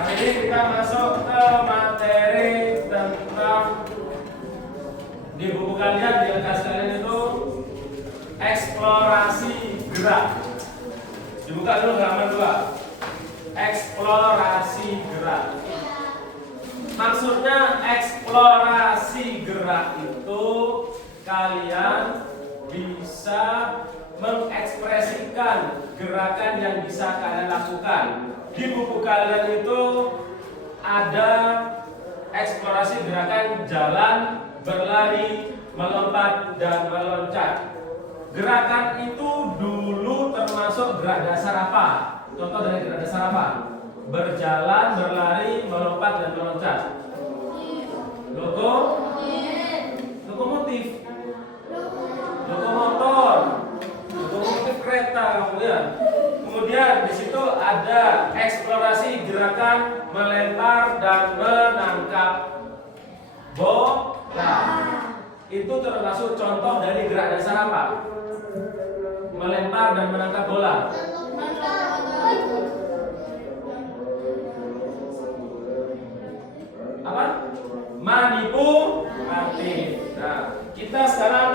Hari ini kita masuk ke materi tentang di buku kalian, di LKS kalian itu eksplorasi gerak. Dibuka dulu halaman 2. Eksplorasi gerak. Maksudnya eksplorasi gerak itu kalian bisa mengekspresikan gerakan yang bisa kalian lakukan. Di buku kalian itu ada eksplorasi gerakan jalan, berlari, melompat, dan meloncat. Gerakan itu dulu termasuk gerak dasar apa? Contoh dari gerak dasar apa? Berjalan, berlari, melompat, dan meloncat. Lokomotif, lokomotor, lokomotif kereta, kemudian di situ ada eksplorasi gerakan melempar dan menangkap bola. Itu termasuk contoh dari gerak dasar apa? Melempar dan menangkap bola. Apa? Manipulatif. Nah, kita sekarang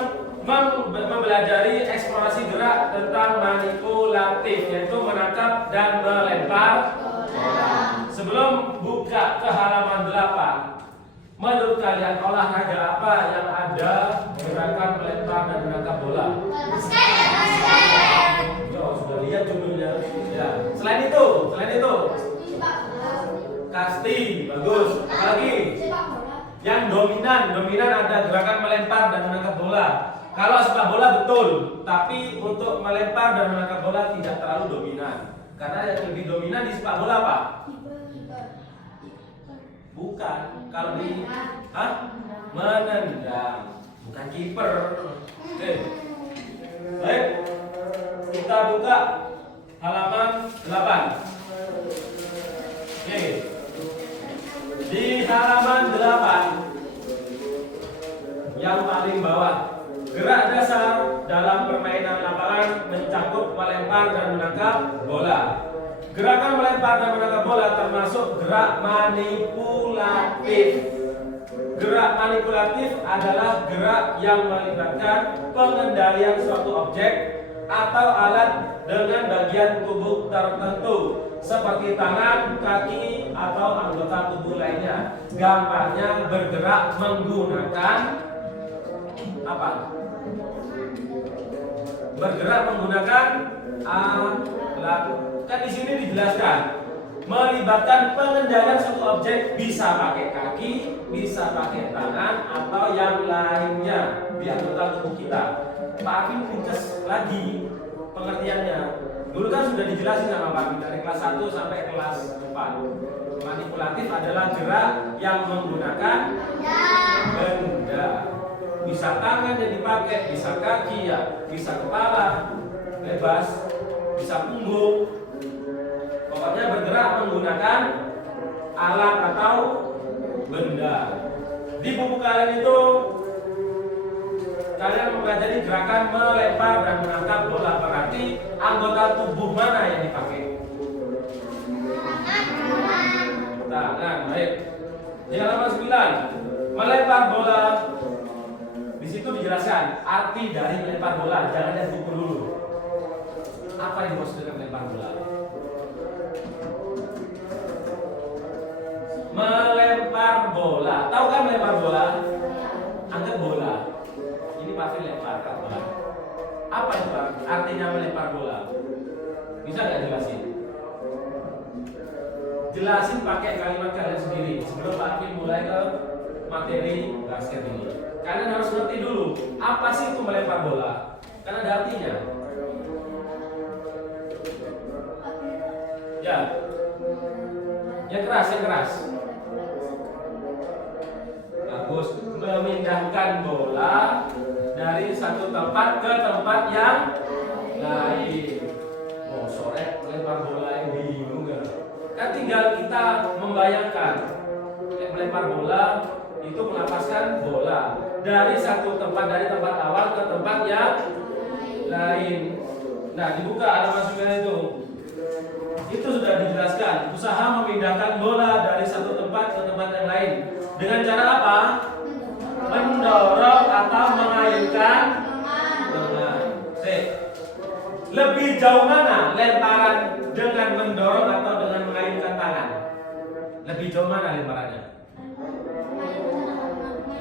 mempelajari eksplorasi gerak tentang manipulatif, yaitu menangkap dan melempar bola. Sebelum buka ke halaman 8, menurut kalian olahraga apa yang ada gerakan melempar dan menangkap bola? Oh, sudah lihat judulnya. Ya. Selain itu, casting, bagus. Apalagi? Yang dominan ada gerakan melempar dan menangkap bola. Kalau sepak bola betul, tapi untuk melempar dan menangkap bola tidak terlalu dominan. Karena yang lebih dominan di sepak bola apa? Bukan. Kalau di menendang, bukan kiper. Oke. Baik. Kita buka halaman 8. Oke. Di halaman 8 yang paling bawah, gerak dasar dalam permainan lapangan mencakup melempar dan menangkap bola. Gerakan melempar dan menangkap bola termasuk gerak manipulatif. Gerak manipulatif adalah gerak yang melibatkan pengendalian suatu objek atau alat dengan bagian tubuh tertentu seperti tangan, kaki, atau anggota tubuh lainnya. Gampangnya bergerak menggunakan apa? Bergerak menggunakan alat. Kan di sini dijelaskan melibatkan pengendalian suatu objek, bisa pakai kaki, bisa pakai tangan, atau yang lainnya di anggota tubuh kita. Pak Akin ringkas lagi pengertiannya. Dulu kan sudah dijelasin sama Pak Akin dari kelas 1 sampai kelas 4. Manipulatif adalah gerak yang menggunakan benda. Bisa tangan yang dipakai, bisa kaki ya, bisa kepala, bebas, bisa punggung. Pokoknya bergerak menggunakan alat atau benda. Di buku kalian itu kalian mempelajari gerakan melempar dan menangkap bola. Berarti anggota tubuh mana yang dipakai? Tangan. Baik. Di halaman 9, melempar bola. Di situ dijelaskan arti dari melempar bola. Jangan lihat buku dulu. Apa yang dimaksud dengan melempar bola? Melempar bola. Tahu kan melempar bola? Anggap bola. Ini pasti lempar bola. Apa itu artinya melempar bola? Bisa nggak jelasin? Jelasin pakai kalimat kalian sendiri sebelum Pak Akin mulai ke materi basket ini. Kalian harus ngerti dulu apa sih itu melempar bola. Karena ada artinya. Ya. Yang keras. Bagus. Memindahkan bola dari satu tempat ke tempat yang lain. Oh, sore melempar bola yang bingung ya. Kan tinggal kita membayangkan melempar bola itu melepaskan bola dari satu tempat, dari tempat awal ke tempat yang lain. Nah, dibuka halaman 9 itu sudah dijelaskan. Usaha memindahkan bola dari satu tempat ke tempat yang lain. Dengan cara apa? Mendorong atau mengayunkan lengan. Lebih jauh mana lemparan dengan mendorong atau dengan mengayunkan tangan? Lebih jauh mana lemparannya?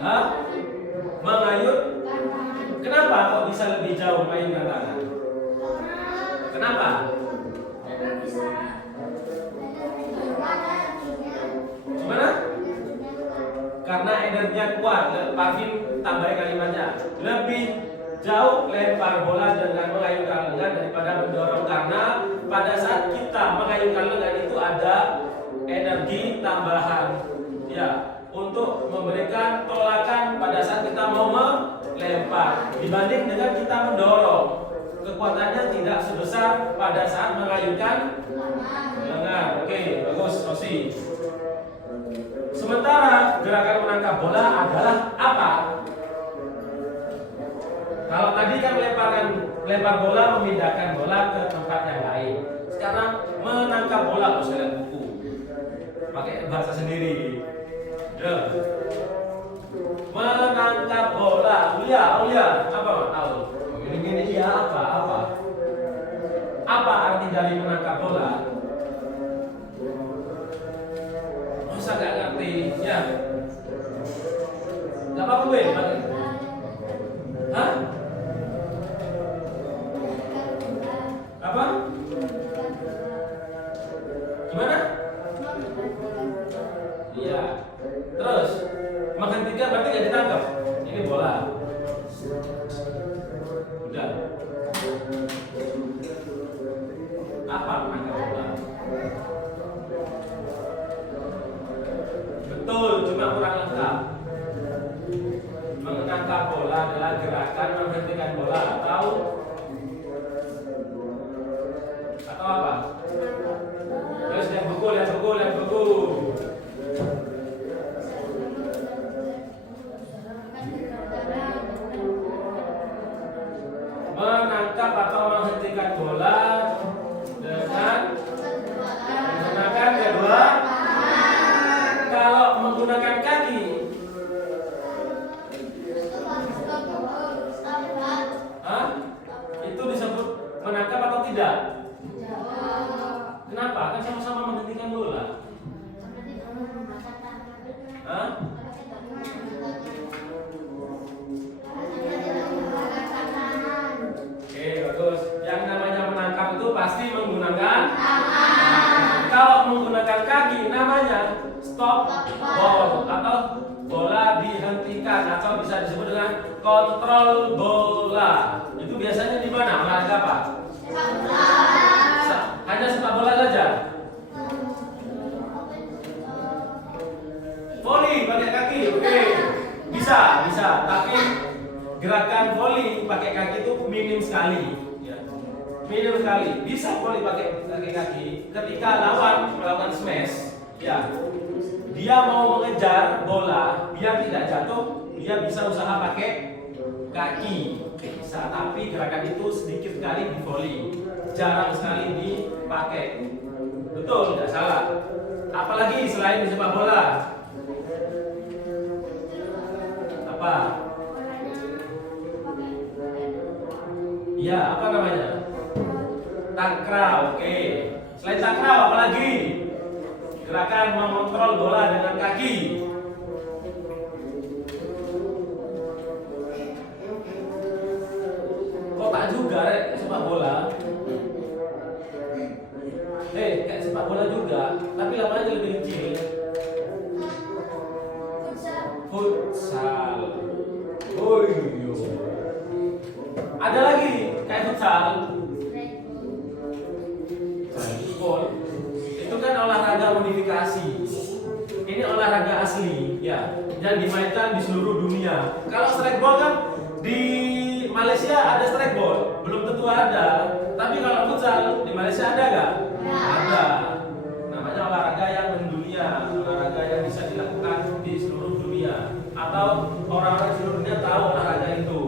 Hah? Mengayun? Kenapa kok bisa lebih jauh mengayunkan tangan? Kenapa? Gimana? Karena energinya kuat. Parvin tambahin kalimatnya. Lebih jauh lempar bola dengan mengayunkan lengan daripada mendorong, karena pada saat kita mengayunkan lengan itu ada energi tambahan ya untuk memberikan tolakan pada saat kita mau melempar dibanding dengan kita mendorong. Kekuatannya tidak sebesar pada saat mengayunkan lengan. Oke, bagus Rosi. Sementara gerakan menangkap bola adalah apa? Kalau tadi kan lempar bola, memindahkan bola ke tempat yang lain. Sekarang menangkap bola, harus lihat buku. Pakai bahasa sendiri. Ya. Menangkap bola. Ulia, apa tahu? Ini dia apa? Apa arti dari menangkap bola? Masa gak ngerti? Ya. Gak apa-apa, gue. Hah? Apa? Gimana? Iya. Terus menghentikan berarti gak ditangkap. Ini bola. Udah. Apa menangkap bola? Betul, cuma kurang lengkap. Menangkap bola adalah gerakan menghentikan bola atau apa? Terus lihat buku. Menangkap atau menghentikan bola dengan menggunakan kedua. Kalau menggunakan kaki, itu disebut menangkap atau tidak? Kenapa? Kan sama-sama menghentikan bola. Oke, bagus. Yang namanya menangkap itu pasti menggunakan. Kalau menggunakan kaki namanya stop ball atau bola dihentikan, atau bisa disebut dengan kontrol bola. Itu biasanya di mana? Olahraga apa? Hanya sepak bola saja. Voli pakai kaki, oke. Bisa. Tapi gerakan voli pakai kaki itu minim sekali. Ya. Minim sekali. Bisa voli pakai kaki ketika lawan melakukan smash. Ya. Dia mau mengejar bola, biar tidak jatuh, dia bisa usaha pakai kaki. Bisa, tapi gerakan itu sedikit sekali di volley, jarang sekali dipakai. Betul, tidak salah. Apalagi selain di sepak bola? Apa? Ya, apa namanya? Takraw, oke. Selain takraw, apalagi? Gerakan mengontrol bola dengan kaki. Kotak juga sepak bola. Kayak sepak bola juga, tapi lapangannya lebih kecil. Futsal. Oh iya. Ada lagi kayak futsal. Itu kan olahraga modifikasi. Ini olahraga asli, ya, yang dimainkan di seluruh dunia. Kalau strike ball kan di Malaysia ada strike ball, belum tentu ada. Tapi kalau futsal di Malaysia ada nggak? Ada. Namanya olahraga yang mendunia, olahraga yang bisa dilakukan di seluruh dunia, atau orang-orang di seluruh dunia tahu olahraga itu.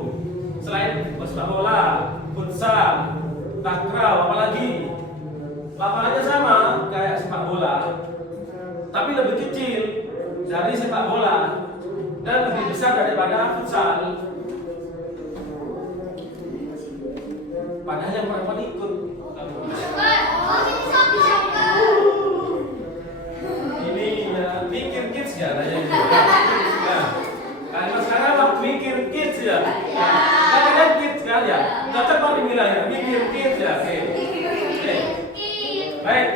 Selain sepak bola, futsal, takraw, apalagi lapangannya sama kayak sepak bola, tapi lebih kecil dari sepak bola dan lebih besar daripada futsal. Padahal yang perempuan ikut. Ini ya mikir kids ya nanya gitu. Ya. Karena sekarang waktu mikir kids ya. Kan kids kan ya. Cocok kalau dibilang ya mikir kids ya. Oke. Baik.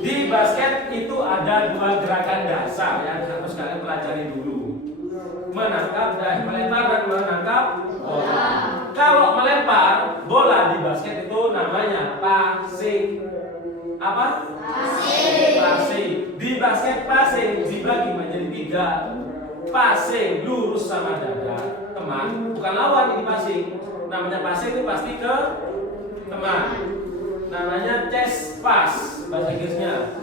Di basket itu ada dua gerakan dasar yang harus kalian pelajari dulu. Menangkap dan melempar dan menangkap bola. Kalau melempar bola di basket itu namanya passing. Apa? Passing. Di basket passing dibagi menjadi 3. Passing lurus sama dada teman, bukan lawan ini passing. Namanya passing itu pasti ke teman. Namanya chest pass bahasa Inggrisnya.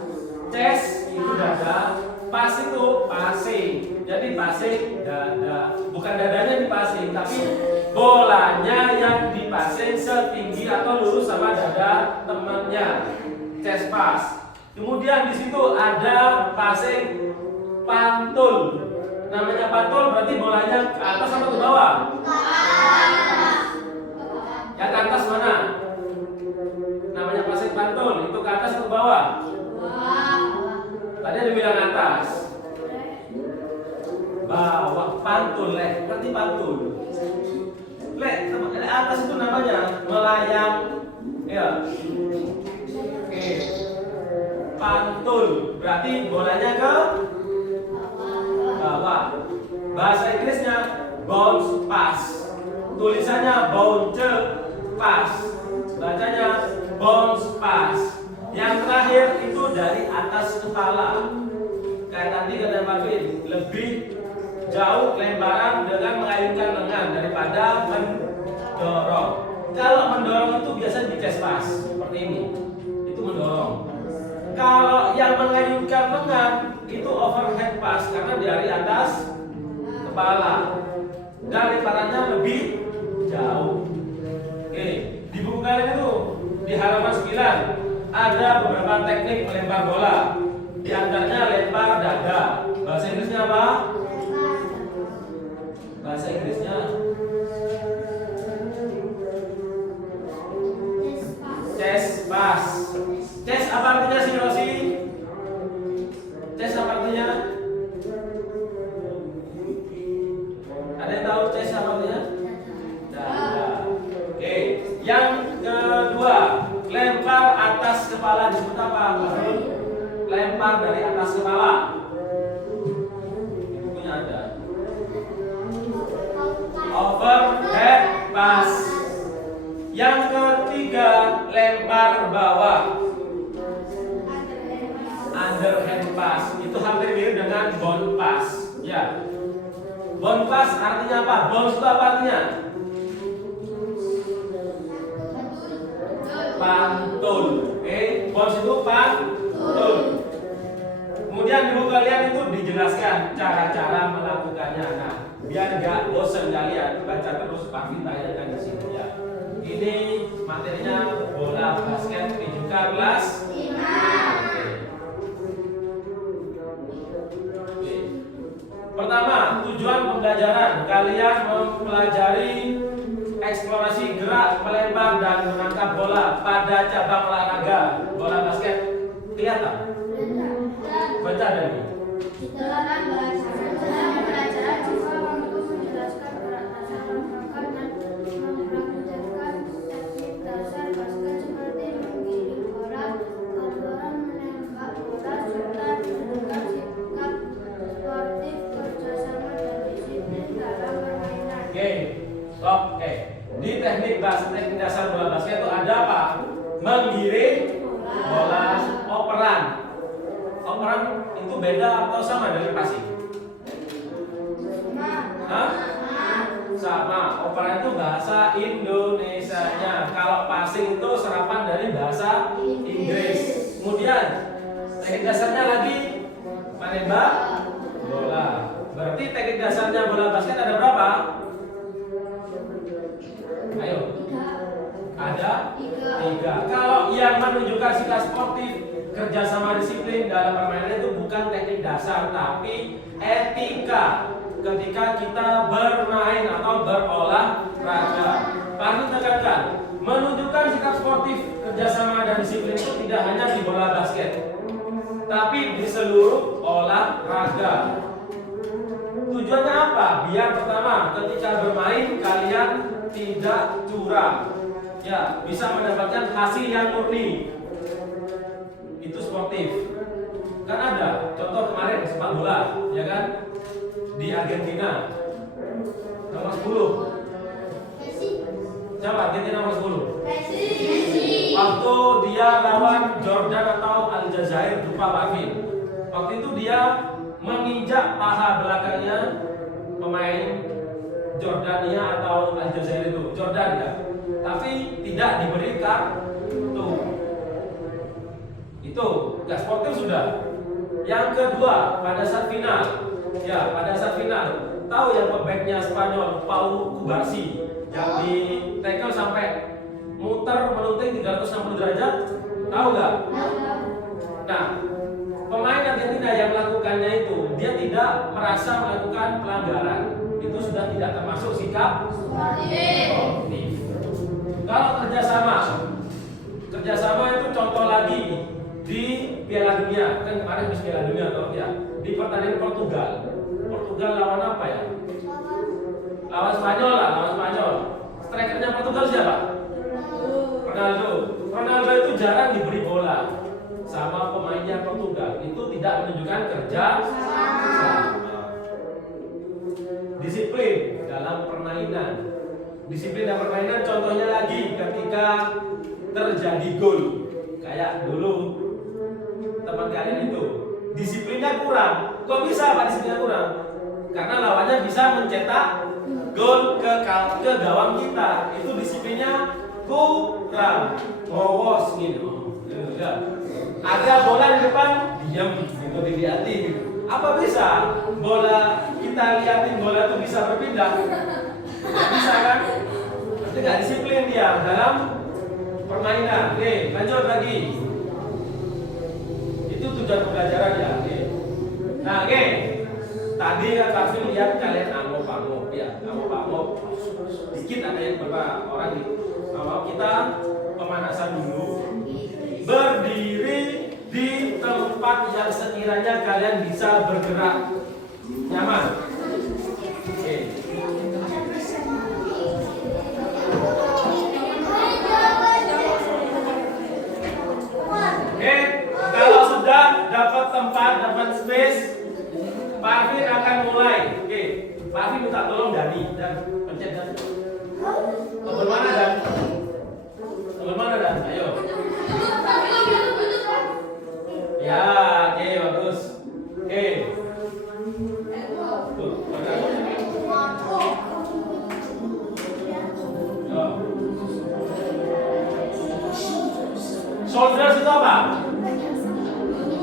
Chest itu dada, pass itu passing. Jadi passing dada, bukan dadanya dipasing, tapi bolanya yang dipasing setinggi atau lurus sama dada temannya. Chest pass. Kemudian di situ ada passing pantul. Namanya pantul berarti bolanya ke atas atau ke bawah? Yang ke atas mana? Namanya passing pantul. Itu ke atas atau ke bawah? Tadi ada bilang atas. Bawah pantul, leh. Berarti pantul. Leh, atas itu namanya melayang. Ya. Oke. Pantul. Berarti bolanya ke bawah. Bahasa Inggrisnya bounce pass. Tulisannya bounce pass. Bacanya bounce pass. Yang terakhir itu dari atas kepala. Kayak tadi kata Pak Fit, lebih jauh lemparan dengan mengayunkan lengan daripada mendorong. Kalau mendorong itu biasanya di chest pass seperti ini. Itu mendorong. Kalau yang mengayunkan lengan itu overhead pass karena dari atas kepala dan lemparannya lebih jauh. Oke, di buku kalian itu di halaman 9 ada beberapa teknik melempar bola. Di antaranya lempar dada. Bahasa Inggrisnya apa? Bahasa Inggrisnya chest pass. Chest apa artinya sih Rosi? Chest apa artinya? Ada yang tahu chest apa artinya? Dada. Oke, yang kedua, lempar atas kepala disebut apa? Lempar dari atas kepala. Ini punya ada. Overhead pass. Yang ketiga, lempar bawah. Underhand pass. Itu hampir mirip dengan bounce pass. Ya. Bounce pass artinya apa? Bounce itu apa artinya? Pantul. Oke, bounce itu pantul. Kemudian di buku kalian itu dijelaskan cara-cara melakukannya. Nah, biar nggak bosan kalian baca terus pasti tanyakan di sini ya. Ini materinya bola basket PJK kelas 5. Oke. Pertama, tujuan pembelajaran kalian mempelajari eksplorasi gerak melempar dan menangkap bola pada cabang olahraga bola basket. Kelihatan? Baca dari. Dalam pembelajaran juga mampu menjelaskan gerak dasar melangkah dan mempraktikkan teknik dasar basket seperti menggiring bola, berbola, menembak bola, serta menentukan sikap sportif, kerjasama dan disiplin dalam permainan. Oke, stop. Oke. Di teknik dasar bola basket itu ada apa? Menggiring bola, operan. Operan itu beda atau sama dengan passing? Hah? Sama. Operan itu bahasa Indonesianya. Kalau passing itu serapan dari bahasa Inggris. Kemudian teknik dasarnya lagi menembak bola. Berarti teknik dasarnya bola basket ada berapa? Ayo. Ada 3. Kalau yang menunjukkan sikap sportif kerjasama disiplin dalam permainan itu bukan teknik dasar, tapi etika ketika kita bermain atau berolahraga. Kami tekankan, menunjukkan sikap sportif, kerjasama dan disiplin itu tidak hanya di bola basket, tapi di seluruh olahraga. Tujuannya apa? Biar pertama, ketika bermain kalian tidak curang, ya, bisa mendapatkan hasil yang murni. Itu sportif. Kan ada contoh kemarin sepak bola, ya kan, di Argentina nomor 10. Siapa Argentina nomor 10? Waktu dia lawan Jordan atau Aljazair, lupa Pak Vin. Waktu itu dia menginjak paha belakangnya pemain Jordania atau Aljazair itu, Jordan ya. Tapi tidak diberi kartu. Itu nggak sportif sudah. Yang kedua, pada saat final, ya pada saat final, tahu yang pemainnya Spanyol, Pau Cubarsí, yang di tackle sampai muter melunting 360 derajat, tahu nggak? Nah, pemain Argentina yang melakukannya itu, dia tidak merasa melakukan pelanggaran. Itu sudah tidak termasuk sikap sportif. Kalau kerjasama itu contoh lagi di Piala Dunia, kan kemarin habis Piala Dunia toh ya. Di pertandingan Portugal lawan apa ya? Lawan Spanyol lah, lawan Spanyol. Strikernya Portugal siapa? Ronaldo itu jarang diberi bola sama pemainnya Portugal. Itu tidak menunjukkan kerja sama. Disiplin dalam permainan. Disiplin dalam permainan contohnya lagi ketika terjadi gol. Kayak dulu teman kalian itu disiplinnya kurang. Kok bisa Pak disiplinnya kurang? Karena lawannya bisa mencetak gol ke gawang kita. Itu disiplinnya kurang. Ngowos gitu. Ada bola di depan, diam gitu, dilihatin gitu. Apa bisa bola kita liatin bola itu bisa berpindah? Bisa kan? Berarti nggak disiplin dia dalam permainan. Oke, lanjut lagi. Itu tujuan pembelajaran ya. Oke. Nah, oke. Tadi kan pasti lihat kalian angop-angop ya, angop-angop. Dikit ada yang beberapa orang di awal kita pemanasan dulu. Berdiri di tempat yang sekiranya kalian bisa bergerak nyaman. Oke. Kalau sudah dapat tempat, dapat space, Pak Arvin akan mulai. Oke, Pak Arvin minta tolong Dani dan pencet Dan. Nomor mana Dan? Nomor mana Dan? Ayo. Ya, oke, bagus. Oke. Tuh, shoulders itu apa?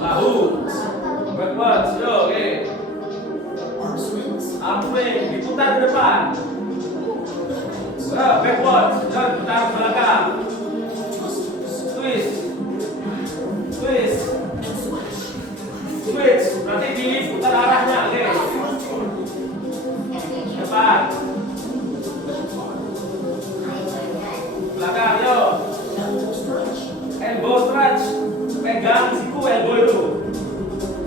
Bahu. Backwards, yo, oke. Arm swing, diputar ke depan. Backwards, dan putar ke belakang. Twist. Twist. Switch, nanti diputar arahnya, oke. Depan. Belakang, yo. Elbow stretch, pegang siku elbow itu.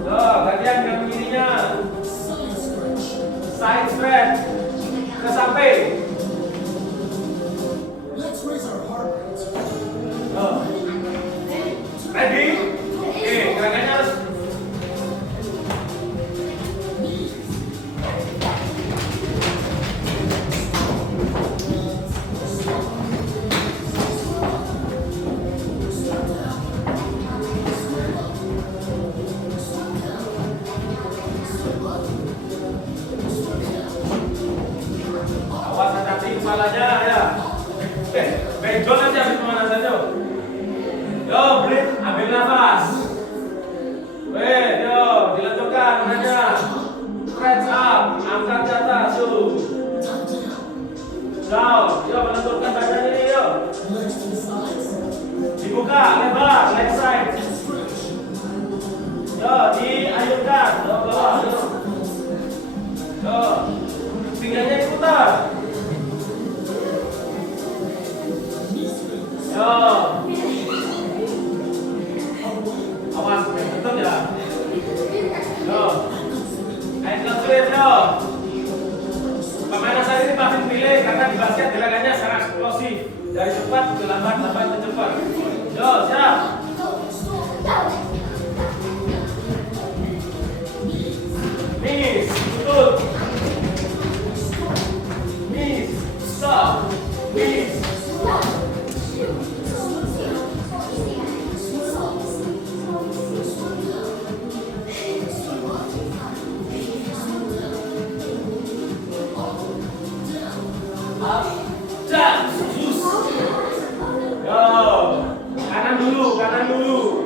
Tuh, gantian yang kirinya. Side stretch, ke samping. Ready? Oke, gerakannya harus. Kepalanya ya. Benjol aja habis pemanasannya. Yo, breathe, ambil nafas. Yo, dilenturkan tangannya. Stretch up, angkat ke atas, yuk. Down, yo melenturkan badan ini, yo. Dibuka, lebar, leg side. kanan dulu.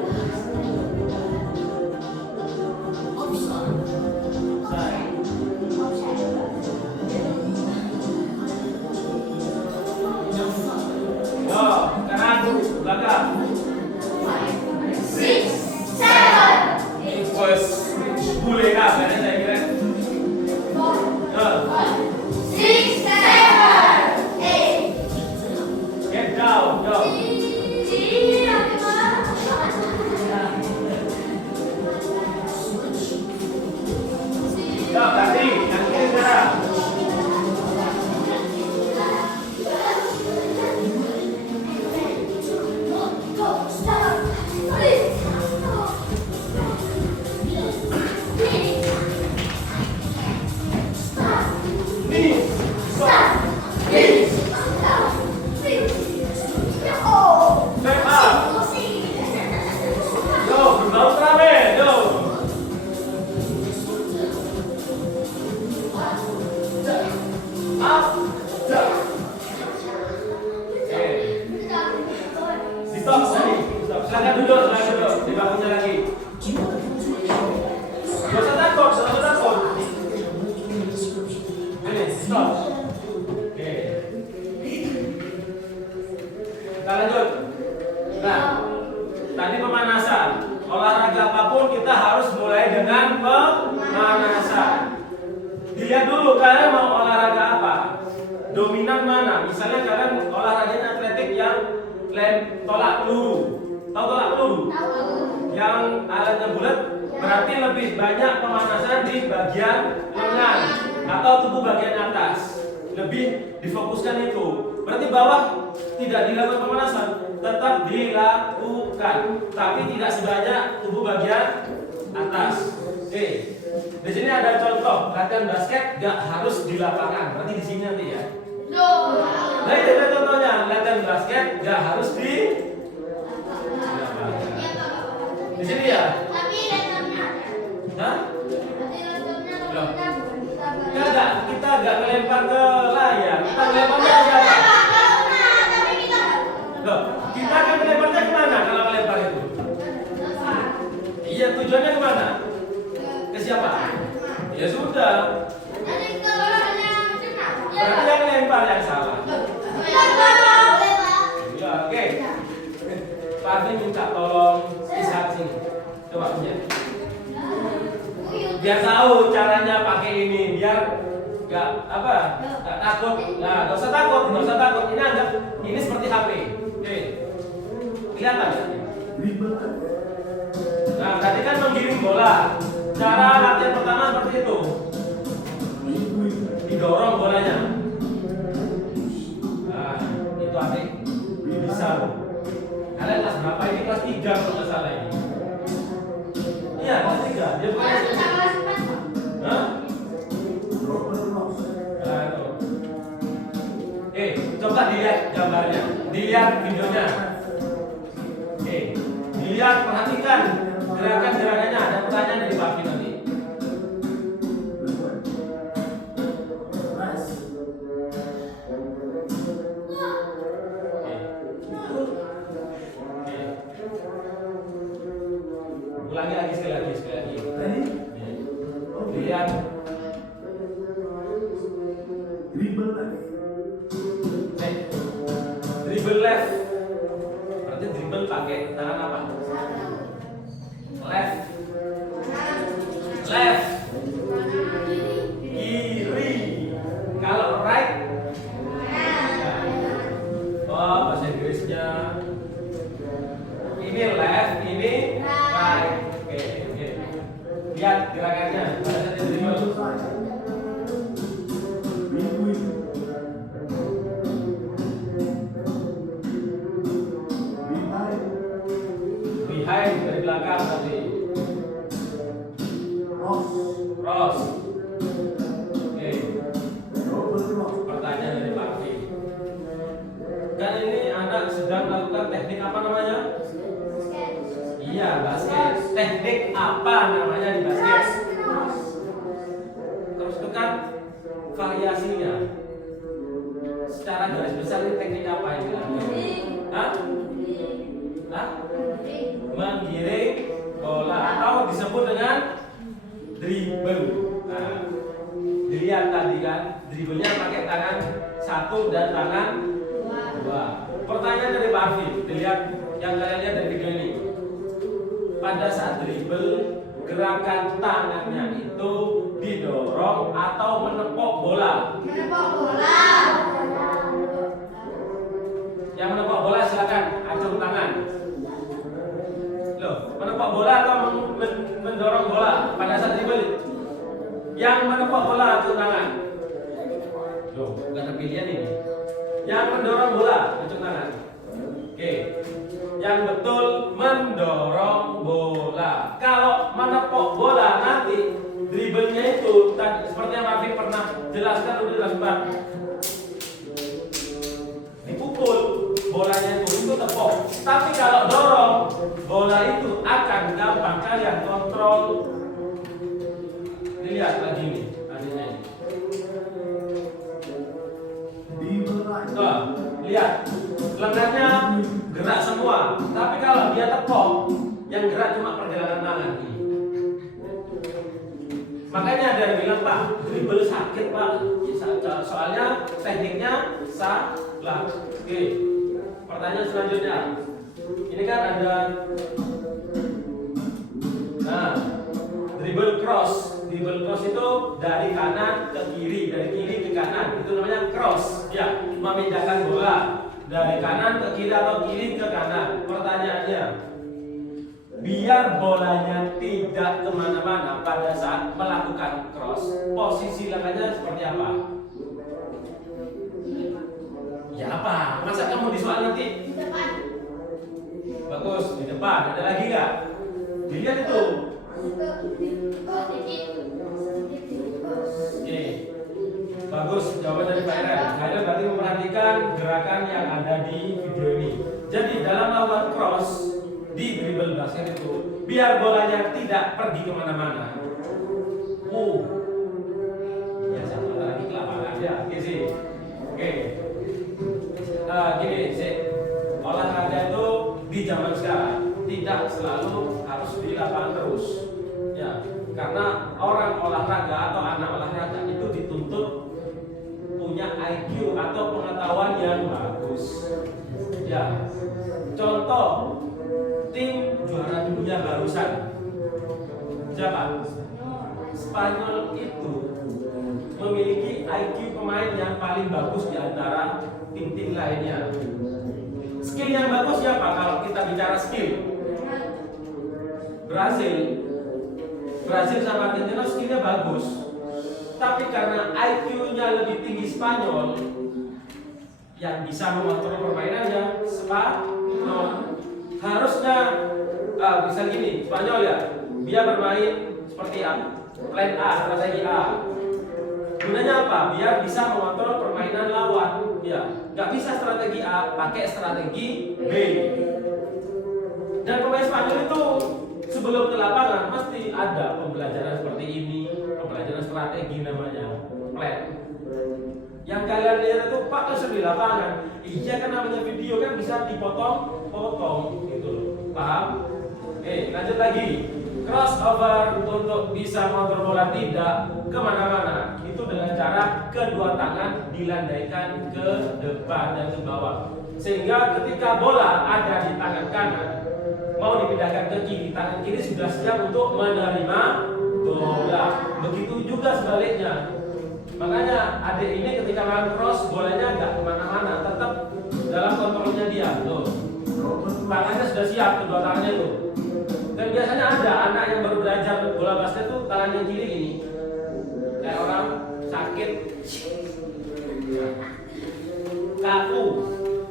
Yo, kanan belakang. Pues boleh kah? Karena saya kira. Get down, go. Yo, ganti sekarang. Nih, stop. Step up. Yo, berbaut rame, yo. Up, down. Di stop tadi. Stop. Silakan duduk. Di bangkunya lagi. Gak usah takut. Ini, stop. Oke. Kita lanjut. Nah, tadi pemanasan. Olahraga apapun kita harus mulai dengan pemanasan. Dilihat dulu kalian mau olahraga apa. Dominan mana? Misalnya kalian olahraganya atletik yang tolak peluru. Tahu tolak peluru? Yang alatnya bulat, berarti lebih banyak pemanasan di bagian lengan atau tubuh bagian atas. Lebih difokuskan itu. Berarti bawah tidak dilakukan pemanasan, tetap dilakukan, tapi tidak sebanyak tubuh bagian atas. Oke. Di sini ada contoh latihan basket gak harus di lapangan. Berarti di sini nanti ya. Nah itu ada contohnya latihan basket gak harus di lapangan. Di sini ya. Hah? Kita gak melempar ke layar. Kita melemparnya siapa? Loh, kita akan melemparnya kemana kalau melempar itu? Iya, tujuannya kemana? Ke siapa? Ya sudah. Berarti yang lempar yang salah. Ya, oke. Pak Arvin minta tolong Ishak sini. Coba punya. Biar tahu caranya pakai ini, biar nggak takut. Nah, nggak usah takut. Ini anggap ini seperti HP. Oke. Kelihatan ya? Nah, tadi kan menggiring bola. Cara latihan pertama seperti itu. Didorong bolanya. Nah, itu adik bisa. Kalian kelas berapa ini? Kelas 3 kalau nggak salah ini. Iya, kelas 3. Dia bukan. Hah? Nah, itu. Coba dilihat gambarnya, dilihat videonya. Dilihat, perhatikan gerakan-gerakannya. Ada pertanyaan dari Pak Arvin nanti. Ulangi lagi sekali lagi. Lihat. Dribble left. Berarti dribble pakai tangan apa? Left. Kiri. Kalau right? Oh, bahasa Inggrisnya. Ini left, ini right. Oke. Lihat gerakannya. Pada saat dribble. Behind dari belakang tadi. Cross. Oke. Pertanyaan dari Pak Arvin. Dan ini anak sedang melakukan teknik apa namanya? Iya, basket. Teknik apa namanya di basket? Terus itu kan variasinya. Secara garis besar ini teknik apa yang dilakukan? Hah? menggiring bola atau disebut dengan dribble. Nah, dilihat tadi kan, dribblenya pakai tangan satu dan tangan dua. Pertanyaan dari Pak Arfi, dilihat yang kalian lihat dari video ini. Pada saat dribble, gerakan tangannya itu didorong atau menepok bola. Menepok bola. Yang menepok bola silakan acung tangan. Loh, menepok bola atau mendorong bola pada saat dribble? Yang menepok bola acung tangan. Loh, bukan ada pilihan ini. Yang mendorong bola acung tangan. Oke. Yang betul mendorong bola. Kalau menepok bola nanti dribblenya itu tadi seperti yang Marvin pernah jelaskan udah sempat dipukul bolanya itu tepok. Tapi kalau dorong bola itu akan gampang kalian kontrol. Dilihat lagi nih tadinya ini. Tuh, lihat lengannya gerak semua. Tapi kalau dia tepok, yang gerak cuma pergelangan tangan. Makanya ada yang bilang, Pak, dribble sakit, Pak. Soalnya tekniknya salah. Oke. Pertanyaan selanjutnya. Ini kan ada dribble cross. Dribble cross itu dari kanan ke kiri, dari kiri ke kanan. Itu namanya cross. Ya, memindahkan bola dari kanan ke kiri atau kiri ke kanan. Pertanyaannya, biar bolanya tidak kemana-mana pada saat melakukan cross, posisi lengannya seperti apa? Ya apa? Masa kamu di soal nanti? Di depan. Bagus, di depan. Ada lagi nggak? Dilihat itu. Oke. Bagus, jawaban dari Pak Eren. Pak Eren berarti memperhatikan gerakan yang ada di video ini. Jadi dalam melakukan cross di dribble basket itu, biar bolanya tidak pergi kemana-mana. Ya sama lagi ke lapangan ya, gini. Oke. Gini sih, olahraga itu di zaman sekarang tidak selalu harus di lapangan terus. Ya, karena orang olahraga atau anak olahraga itu dituntut punya IQ atau pengetahuan yang bagus. Ya, contoh tim juara dunia barusan siapa? Spanyol itu memiliki IQ pemain yang paling bagus di antara tim-tim lainnya. Skill yang bagus siapa kalau kita bicara skill? Brasil sama Argentina skillnya bagus. Tapi karena IQ-nya lebih tinggi Spanyol, yang bisa mengontrol permainannya Spanyol. Harusnya bisa gini, Spanyol ya, dia bermain seperti plan A, strategi A. Gunanya apa? Biar bisa mengontrol permainan lawan. Ya, nggak bisa strategi A, pakai strategi B. Dan pemain Spanyol itu sebelum ke lapangan mesti ada pembelajaran seperti ini, pembelajaran strategi namanya plan. Yang kalian lihat itu Pak langsung di lapangan. Iya kan namanya video kan bisa dipotong-potong gitu loh. Paham? Lanjut lagi. Crossover untuk bisa mengontrol bola tidak kemana-mana. Itu dengan cara kedua tangan dilandaikan ke depan dan ke bawah. Sehingga ketika bola ada di tangan kanan, mau dipindahkan ke kiri, tangan kiri sudah siap untuk menerima bola. Begitu juga sebaliknya. Makanya adik ini ketika main cross, bolanya nggak kemana-mana, tetap dalam kontrolnya dia. Tuh, tangannya sudah siap, kedua tangannya tuh. Dan biasanya ada anak yang baru belajar bola basket tuh tangannya kiri gini, kayak orang sakit, kaku.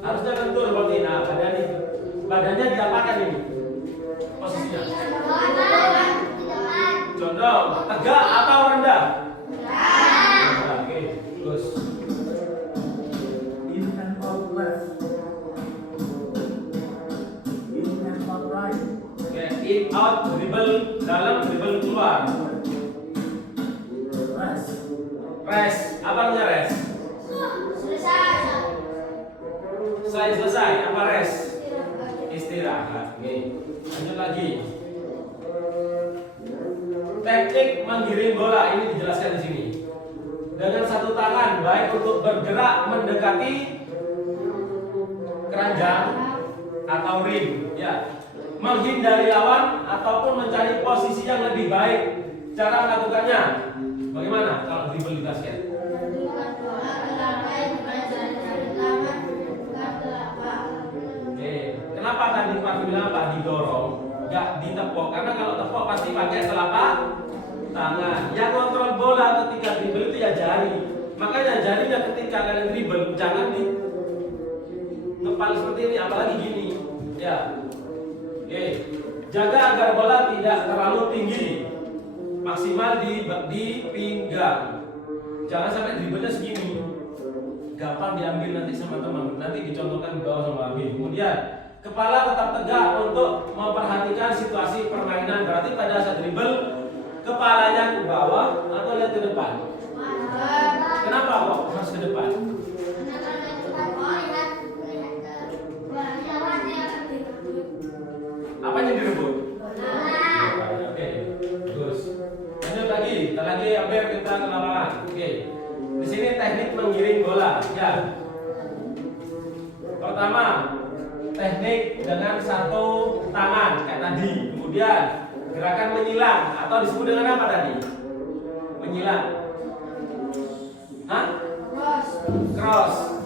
Harusnya lentur seperti ini. Nah, badannya diapakan ini? Posisinya. Condong, tegak atau rendah? Oke, terus. In and out left. In and out right. Oke, in out dribble dalam dribble keluar. Rest. Rest, apa artinya rest? Selesai. Selesai, apa rest? Istirahat. istirahat. Oke, lanjut lagi. Teknik menggiring bola ini dijelaskan di sini. Dengan satu tangan baik untuk bergerak mendekati keranjang atau ring, ya, menghindari lawan ataupun mencari posisi yang lebih baik. Cara melakukannya bagaimana kalau dribble di basket? Menentukan bola ke lantai dengan jari-jari tangan menentukan telapak. Oke, kenapa tadi Pak bilang apa? Didorong, nggak ditepok. Karena kalau tepok pasti pakai telapak tangan. Yang kontrol bola ketika dribble itu ya jari. Makanya jarinya ketika kalian dribble jangan di kepala seperti ini, apalagi gini. Ya. Oke, jaga agar bola tidak terlalu tinggi. Maksimal di pinggang. Jangan sampai dribblenya segini. Gampang diambil nanti sama teman. Nanti dicontohkan di bawah sama Abi. Kemudian kepala tetap tegak untuk memperhatikan situasi permainan. Berarti pada saat dribble kepalanya ke bawah atau lihat ke depan. Kenapa kok harus ke depan? Apa yang direbut? Oke, bagus. Lanjut lagi, kita lagi hampir kita ke lapangan. Oke, di sini teknik menggiring bola. Ya. Pertama, teknik dengan satu tangan kayak tadi. Kemudian gerakan menyilang atau disebut dengan apa tadi? Menyilang. Hah? Cross.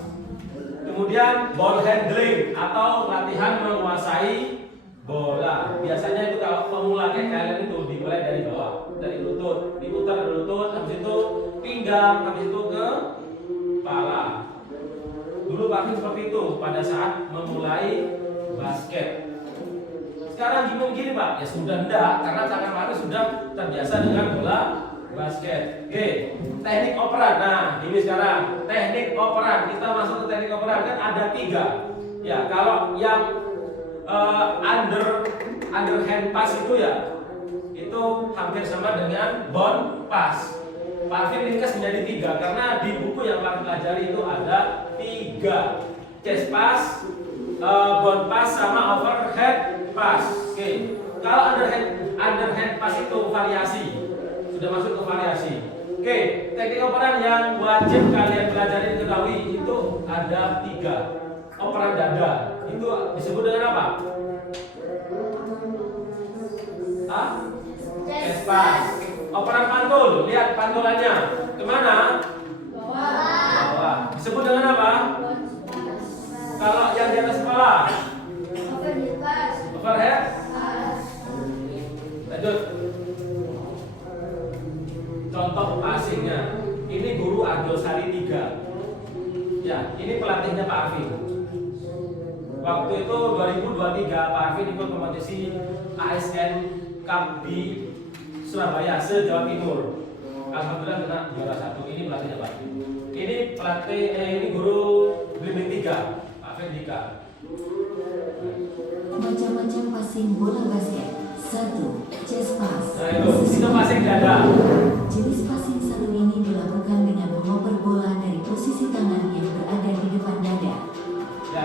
Kemudian ball handling atau latihan menguasai bola. Biasanya itu kalau pemula kayak kalian itu dimulai dari bawah, dari lutut, diputar dari lutut, habis itu pinggang, habis itu ke kepala. Dulu Pak Fik seperti itu pada saat memulai basket. Sekarang gini Pak, ya sudah enggak, karena tangan Pak Fik sudah terbiasa dengan bola basket. Oke, teknik operan. Nah, ini sekarang teknik operan. Kita masuk ke teknik operan kan ada 3. Ya, kalau yang underhand pass itu ya itu hampir sama dengan bond pass. Pak Fik ringkas menjadi 3 karena di buku yang Pak pelajari itu ada 3: chest pass, bond pass, sama overhead pass. Oke, kalau underhand pass itu variasi, sudah masuk ke variasi. Oke, teknik operan yang wajib kalian pelajari ketahui itu ada 3. Operan dada itu disebut dengan apa? Chest pass. Operan pantul, lihat pantulannya kemana? Bawah. Disebut dengan apa? Kalau yang di atas kepala? Overhead. Lanjut. Contoh passingnya. Ini guru Ardosari 3. Ya, ini pelatihnya Pak Arfi. Waktu itu 2023 Pak Arfi ikut kompetisi ASN Cup di Surabaya, se-Jawa Timur. Alhamdulillah kita juara 1. Ini pelatihnya Pak. Ini pelatih ini guru Blimbing 3, Pak Fendika. Macam-macam passing bola basket. 1. Chest pass. Nah itu passing dada. Jenis passing satu ini dilakukan dengan mengoper bola dari posisi tangan yang berada di depan dada. Ya,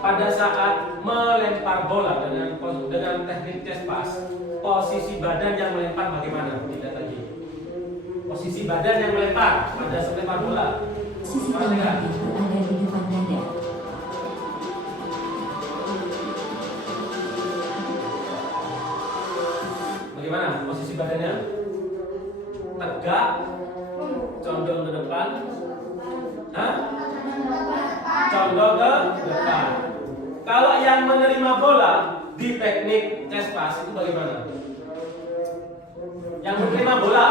pada saat melempar bola dengan teknik chest pass, posisi badan yang melempar bagaimana? Tidak tadi. Posisi badan yang melempar pada saat melempar bola. Posisi tangan yang berada di depan dada. Bagaimana posisi badannya? Tegak, condong ke depan. Hah? Condong ke depan. Kalau yang menerima bola di teknik chest pass itu bagaimana? Yang menerima bola,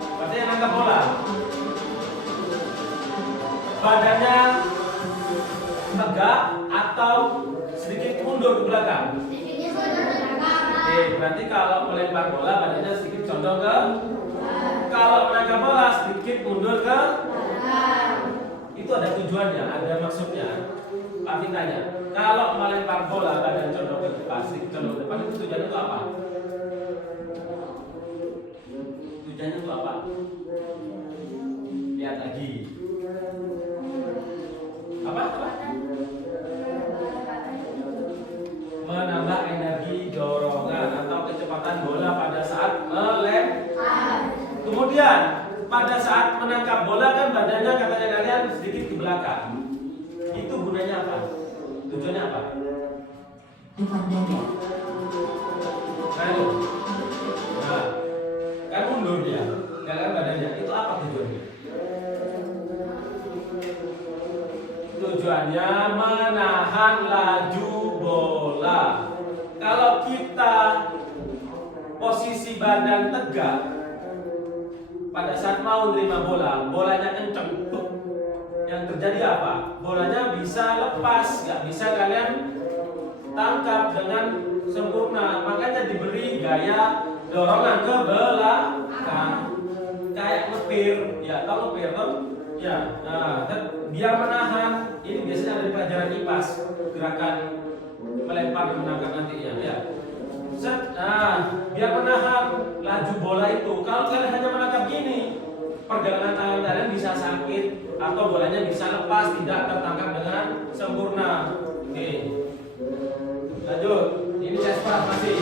berarti yang angkat bola, badannya tegak atau sedikit mundur ke belakang? Oke, berarti kalau melempar bola badannya sedikit condong ke, kalau menangkap bola sedikit mundur ke. Itu ada tujuannya, ada maksudnya. Pak Fik tanya, kalau melempar bola badan condong ke depan, sedikit condong ke depan, itu tujuannya itu apa? Tujuannya itu apa? Lihat lagi. Apa? Badannya katanya kalian sedikit ke belakang. Itu gunanya apa? Tujuannya apa? Depan dada. Nah itu. Nah, kan mundur dia. Kalian badannya. Itu apa tujuannya? Tujuannya menahan laju bola. Kalau kita posisi badan tegak pada saat mau terima bola, bolanya kenceng. Yang terjadi apa? Bolanya bisa lepas, nggak bisa kalian tangkap dengan sempurna. Makanya diberi gaya dorongan ke belakang, kayak ngepir, ya, tau ngepir tuh? Ya, nah, biar menahan. Ini biasanya ada di pelajaran IPAS, gerakan melempar dan menangkap nantinya, ya. Nah, biar menahan laju bola itu. Kalau kalian hanya menangkap gini, pergelangan tangan kalian bisa sakit atau bolanya bisa lepas, tidak tertangkap dengan sempurna. Oke, lanjut. Ini chest press masih.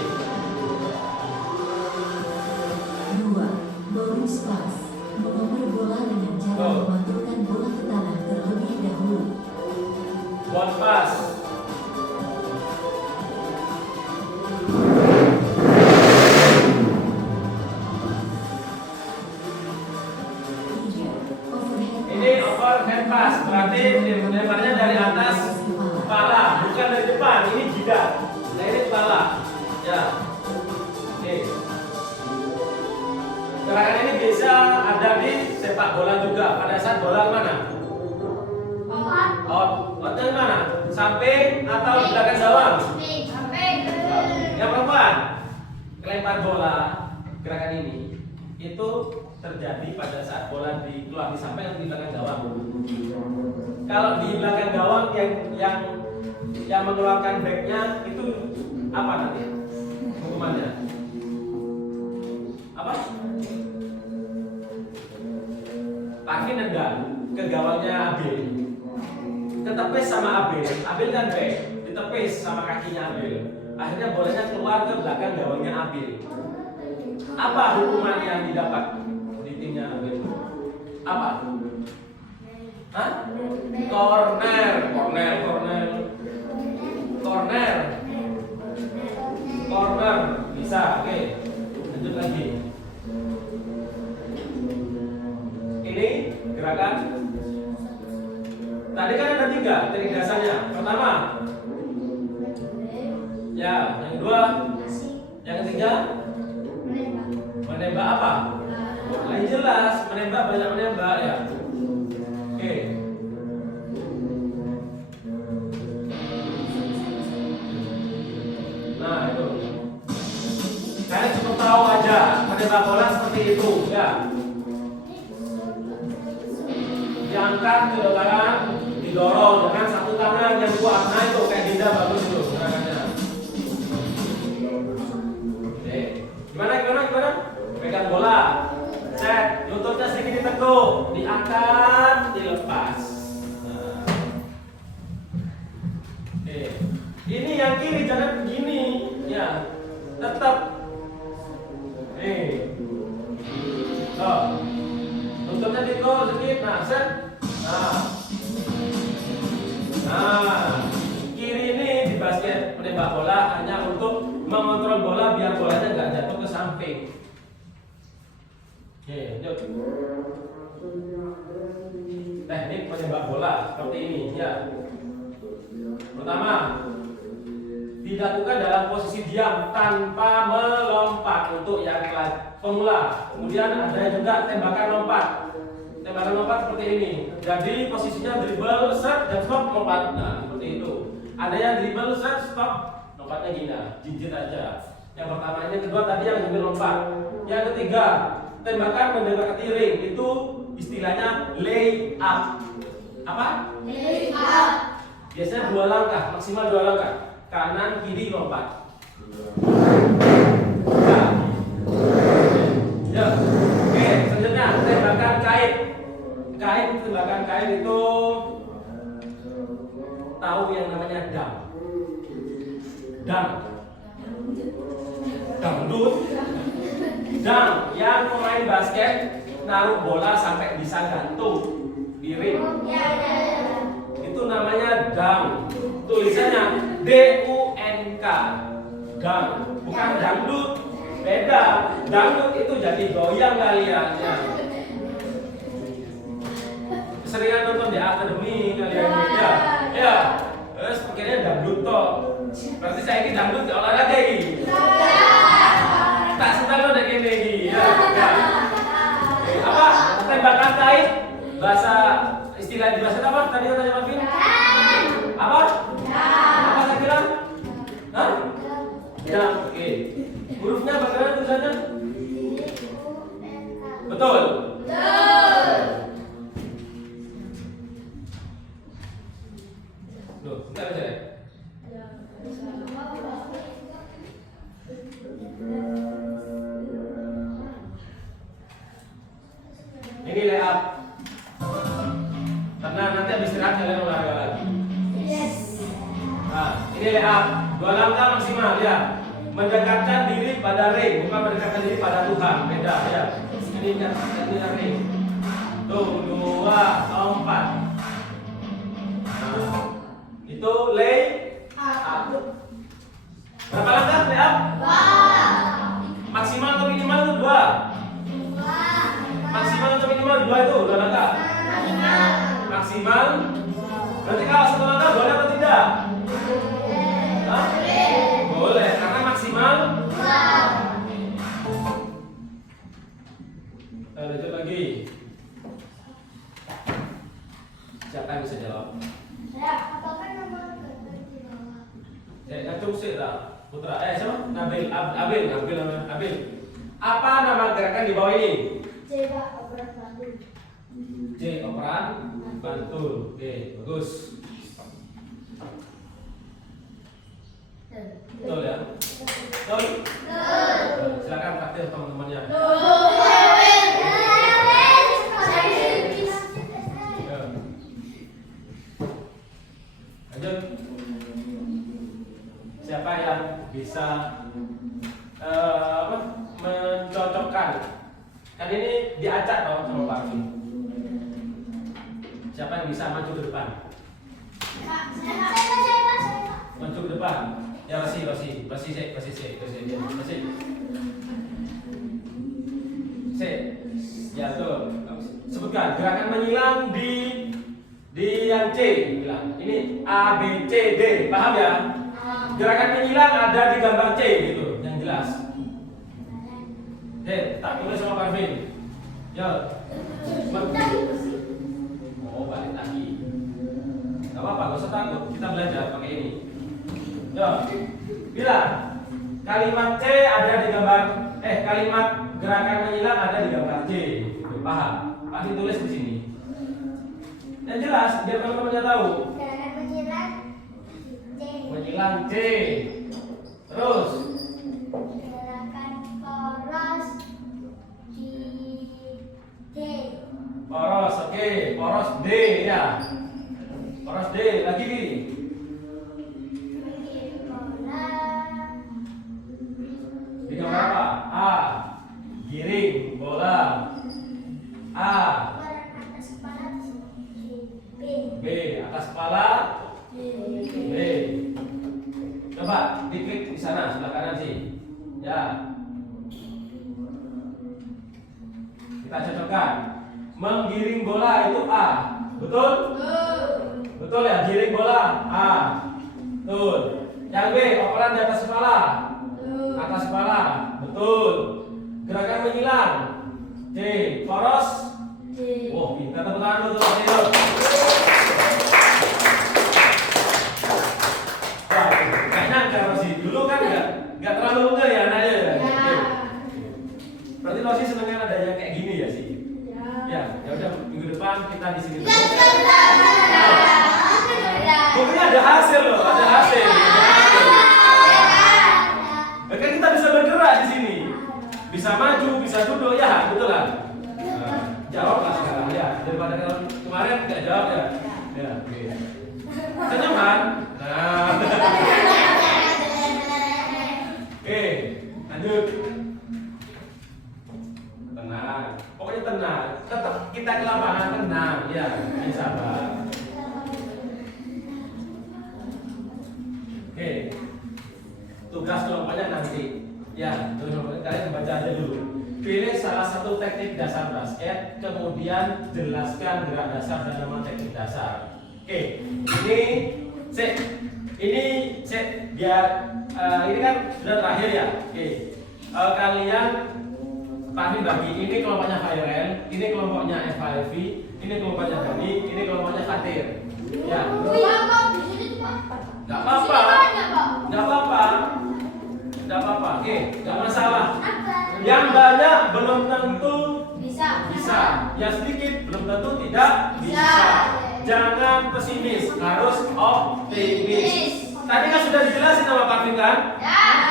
2. Bonus pass. Mengoper bola dengan cara memantulkan bola ke tanah terlebih dahulu. Bonus pass. Ini overhead pass, berarti lemparnya dari atas kepala, bukan dari depan. Ini jidat. Nah ini kepala. Ya. Oke. Gerakan ini bisa ada di sepak bola juga. Pada saat bola mana? Out dari mana? Samping atau di belakang gawang? Yang perempuan kelempar bola. Gerakan ini itu terjadi pada saat bola dikeluar di samping atau di belakang gawang. Kalau di belakang gawang yang mengeluarkan backnya itu apa nanti hukumannya? Apa? Kaki nendang ke gawangnya Abil. Ketepis sama Abil. Abil kan back, ditepis sama kakinya Abil. Akhirnya bolanya keluar ke belakang gawangnya Abil. Apa hukuman yang didapat di timnya Abil? Apa? Hah? Corner. Bisa, oke. Lanjut lagi. Ini gerakan. Tadi kan ada 3 teknik dasarnya. Pertama, ya. Yang kedua, yang ketiga, menembak apa? Lain jelas, menembak banyak menembak ya. Oke. Nah itu. Kalian cukup tahu aja menembak bola seperti itu, ya. Diangkat ke belakang, didorong dengan satu tangan yang kuat. Nah itu kayak Dinda bagus itu gerakannya. Oke. Gimana? Pegang bola. Set, lututnya sedikit ditekuk, diangkat, dilepas. Nah. Oke. Ini yang kiri jangan begini, ya. Tetap. Oh. Lututnya ditekuk sedikit, nah set. Nah, kiri ini di basket menembak bola hanya untuk mengontrol bola biar bolanya nggak jatuh ke samping. Oke, lanjut. Teknik menembak bola seperti ini, ya. Pertama, dilakukan dalam posisi diam tanpa melompat untuk yang pemula. Kemudian ada juga tembakan lompat. Tembakan lompat seperti ini. Jadi posisinya dribble, set, dan stop, lompat. Nah, seperti itu. Ada yang dribble, set, stop, lompatnya gini, jinjit aja. Yang pertama, yang kedua tadi yang dribble lompat. Yang ketiga, tembakan menembak tiring. Itu istilahnya lay up. Apa? Lay up. Biasanya 2 langkah, maksimal 2 langkah. Kanan, kiri, lompat. Ya. Oke, selanjutnya tembakan kait. Tembakan kait itu tahu yang namanya dangdut. Yang pemain basket naruh bola sampai bisa gantung. Piring. Ya. Itu namanya dang. Tulisannya DUNK. Dang, bukan dangdut. Beda. Dangdut itu jadi goyang kalian ya. Seringan nonton di akademi kalian ya. Ya. Terus pakainya dangdut toh. Berarti saya ini dangdut ya olahraga ini. Tak senang lo dek ini ya. Ya. Apa? Tembakan kait bahasa istilah di bahasa apa? Tadi katanya Marvin? Apa? Apa saya kira? Hah? Ya, oke. Hurufnya bagaimana tulisannya? Betul. Loh, enggak bisa ya? Ini layup. Karena nanti habis istirahat kalian olahraga lagi. Nah, ini layup. 2 langkah maksimal ya. Mendekatkan diri pada ring, bukan mendekatkan diri pada Tuhan. Beda ya. Ini kan ring. Tuh, 2, 4. Nah, itu lay up. Berapa langkah layup? Maksimal atau minimal itu 2? Maksimal atau minimal 2 itu 2 langkah. Maksimal. Berarti kalau 1 langkah boleh atau tidak? Hah? Boleh, karena maksimal. Kita lanjut lagi. Siapa yang bisa jawab? Ngacung sih tak? Putra. Siapa? Nabil. Abil. Apa nama gerakan di bawah ini? J operan bantul. Oke, bagus. Betul ya? Betul? Silakan praktek teman-temannya. Lanjut. Siapa yang bisa mencocokkan? Kan ini diacak toh sama Pak Arfi. Siapa yang bisa maju ke depan? Maju ke depan. Ya Rasi. Ya tuh. Sebutkan gerakan menyilang di yang C bilang. Ini A B C D. Paham ya? Gerakan menyilang ada di gambar C gitu, yang jelas. Tak tulis sama Parvin. Ya. Oh, balik lagi. Gak apa-apa, gak usah takut. Kita belajar pakai ini. Ya. Bilang kalimat C ada di gambar kalimat gerakan menyilang ada di gambar C. Gitu, paham? Pasti tulis di sini. Yang jelas biar teman-temannya tahu. Menyilang C. Terus poros, oke, poros D ya. Poros D lagi. Di gambar apa? A. Giring bola. A. B. Atas kepala. B. Coba diklik di sana sebelah kanan sih. Ya. Kita cocokkan. Menggiring bola itu A. Betul? Betul ya, giring bola A. Betul. Yang B, operan di atas kepala. Atas kepala. Betul. Gerakan menyilang. C. Poros. Wah, kita tepuk tangan dulu tuh. Wah, kayaknya kalau sih dulu kan nggak terlalu enggak ya anaknya ya. Berarti Rosi senangnya ada yang kayak gini ya sih. Ya udah minggu depan kita di sini. Pokoknya ada hasil loh, ada hasil. Bahkan kita bisa bergerak di sini, bisa maju, bisa duduk ya, betul lah. Jawablah sekarang ya, daripada kalau kemarin nggak jawab ya. Ya, oke. Senyum kan? Nah. Oke, lanjut. Tenang. Pokoknya tenang. Tetap kita di lapangan tenang, ya, sabar. Oke, tugas kelompoknya nanti. Ya, kalian baca aja dulu. Pilih salah satu teknik dasar basket, kemudian jelaskan gerak dasar dan nama teknik dasar. Oke, ini biar ini kan sudah terakhir ya. Oke, kalian Pak bagi ini kelompoknya Viral, ini kelompoknya FIV, ini kelompoknya Dani, ini kelompoknya Fatir. Ya. Nggak apa-apa. Nggak apa-apa. Nggak apa-apa. Oke, nggak masalah. Yang banyak belum tentu bisa. Yang sedikit belum tentu tidak bisa. Jangan pesimis, harus optimis. Tadi kan sudah dijelasin sama Pak Vin kan?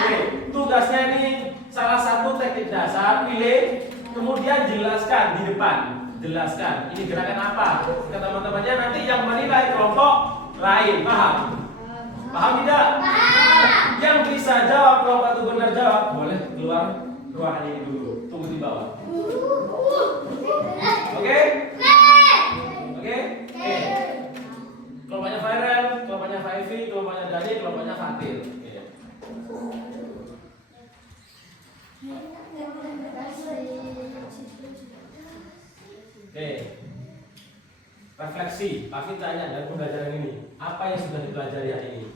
Oke, tugasnya ini salah satu teknik dasar, pilih, kemudian jelaskan di depan. Jelaskan, ini gerakan apa? Ke teman-temannya nanti yang menilai kelompok lain, paham? Paham tidak? Yang bisa jawab, kelompok itu benar jawab, boleh keluar ruangan ini dulu. Tunggu di bawah. Oke? Oke? Kelompoknya Viral, kelompoknya Faifi, kelompoknya Dani, kelompoknya Fatir. Oke. Refleksi, Pak Fit tanya dari pembelajaran ini, apa yang sudah dipelajari hari ini?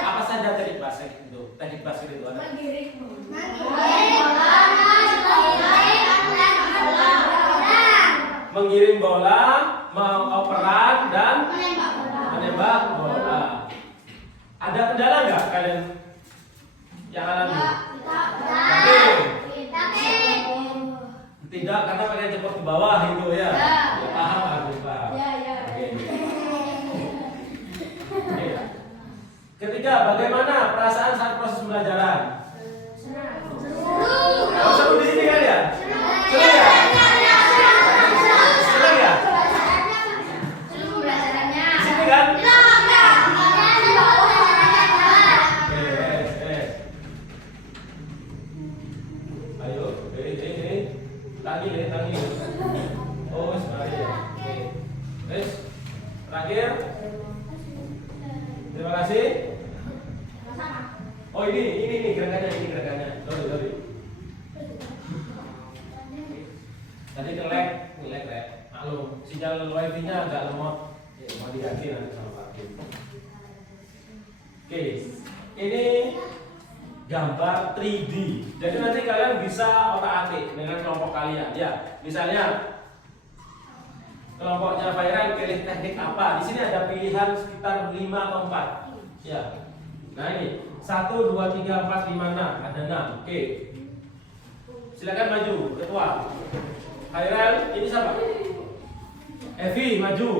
Apa saja teknik basket itu? Teknik basket itu ada? Mengirim bola, mengoperan dan menembak bola. Ada kendala nggak kalian yang alami? Tidak, karena pengen cepat ke bawah itu ya. Ya paham, harus paham. Oke. Ketiga, bagaimana perasaan saat proses pembelajaran? Seru di sini kan ya? Seru ya? Senang ya? Di sini kan? Ayo, tangi. Oh, sebenarnya ya. Oke. Terus, terakhir. Terima kasih. Oh ini gerakannya. Sorry. Tadi kelek ya. Maklum, sinyal wifi-nya agak lemot. Ya, mau diganti nanti sama Pak Kim. Oke, ini gambar 3D. Jadi nanti kalian bisa otak-atik dengan kelompok kalian. Ya, misalnya kelompoknya Viral pilih teknik apa? Di sini ada pilihan sekitar 5 atau 4. Ya. Nah ini 1, 2, 3, 4, 5, 6. Ada 6. Oke. Silakan maju, ketua. Viral, ini siapa? Evi, maju.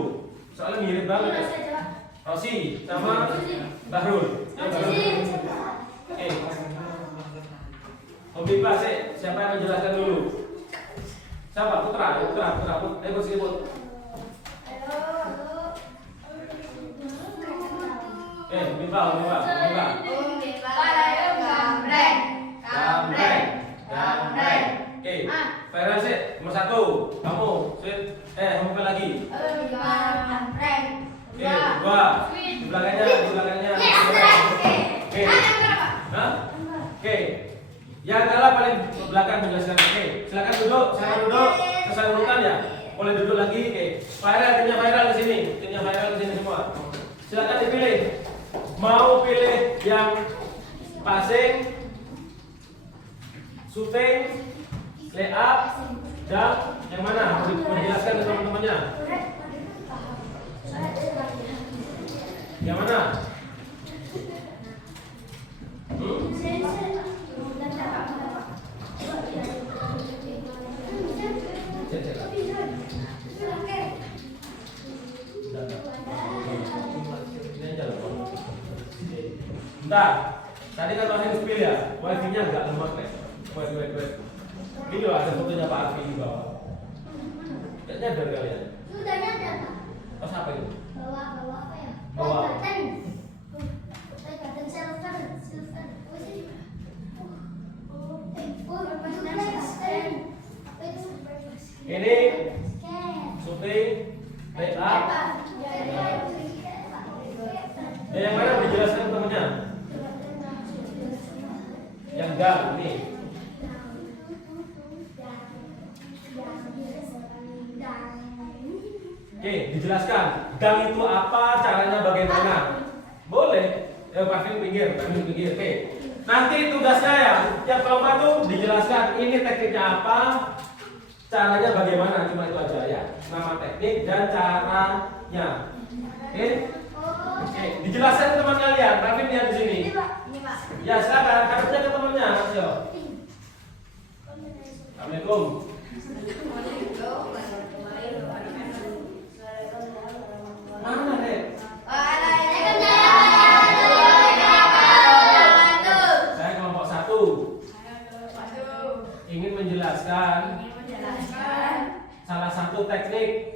Soalnya mirip banget. Rosi sama Bahrul. Oke. Om Bipa, siapa yang menjelaskan dulu? Siapa? Putra. Ayo bersibut. Bipa. Gambreng. Oke. Viral sih, nomor 1. Kamu, kamu lagi. Oke, 2. Di belakangnya. Oke. Oke. Yang kalah paling ke belakang menjelaskan. Oke, silakan duduk. Sesuai urutan ya. Boleh duduk lagi. Oke. Timnya Viral di sini. Semua. Silakan dipilih. Mau pilih yang passing, shooting, layup, dan yang mana? Menjelaskan ke teman-temannya. Yang mana? Bentar, tadi kan Mas spill ya, wifi-nya agak lemot nih. Wait. Ini loh ada fotonya Pak Arfi di bawah. Gak nyadar kalian? Sudah nyadar. Pas apa itu? Bawa apa ya? Bawa. Silver. Ini shooting, lay up. Yang mana dijelaskan temennya? Yang dang ini. Oke, dijelaskan. Dang itu apa? Caranya bagaimana? Boleh. Ya, Parvin pinggir. Oke. Nanti tugasnya ya, yang kelompok itu dijelaskan ini tekniknya apa, caranya bagaimana, cuma itu aja ya. Nama teknik dan caranya. Oke. Oke, dijelaskan ke teman kalian. Parvin lihat di sini. Ya, silakan kartunya ke temannya. Yo. Assalamualaikum. Mana, Dek? Saya kelompok 1. Ingin menjelaskan salah satu teknik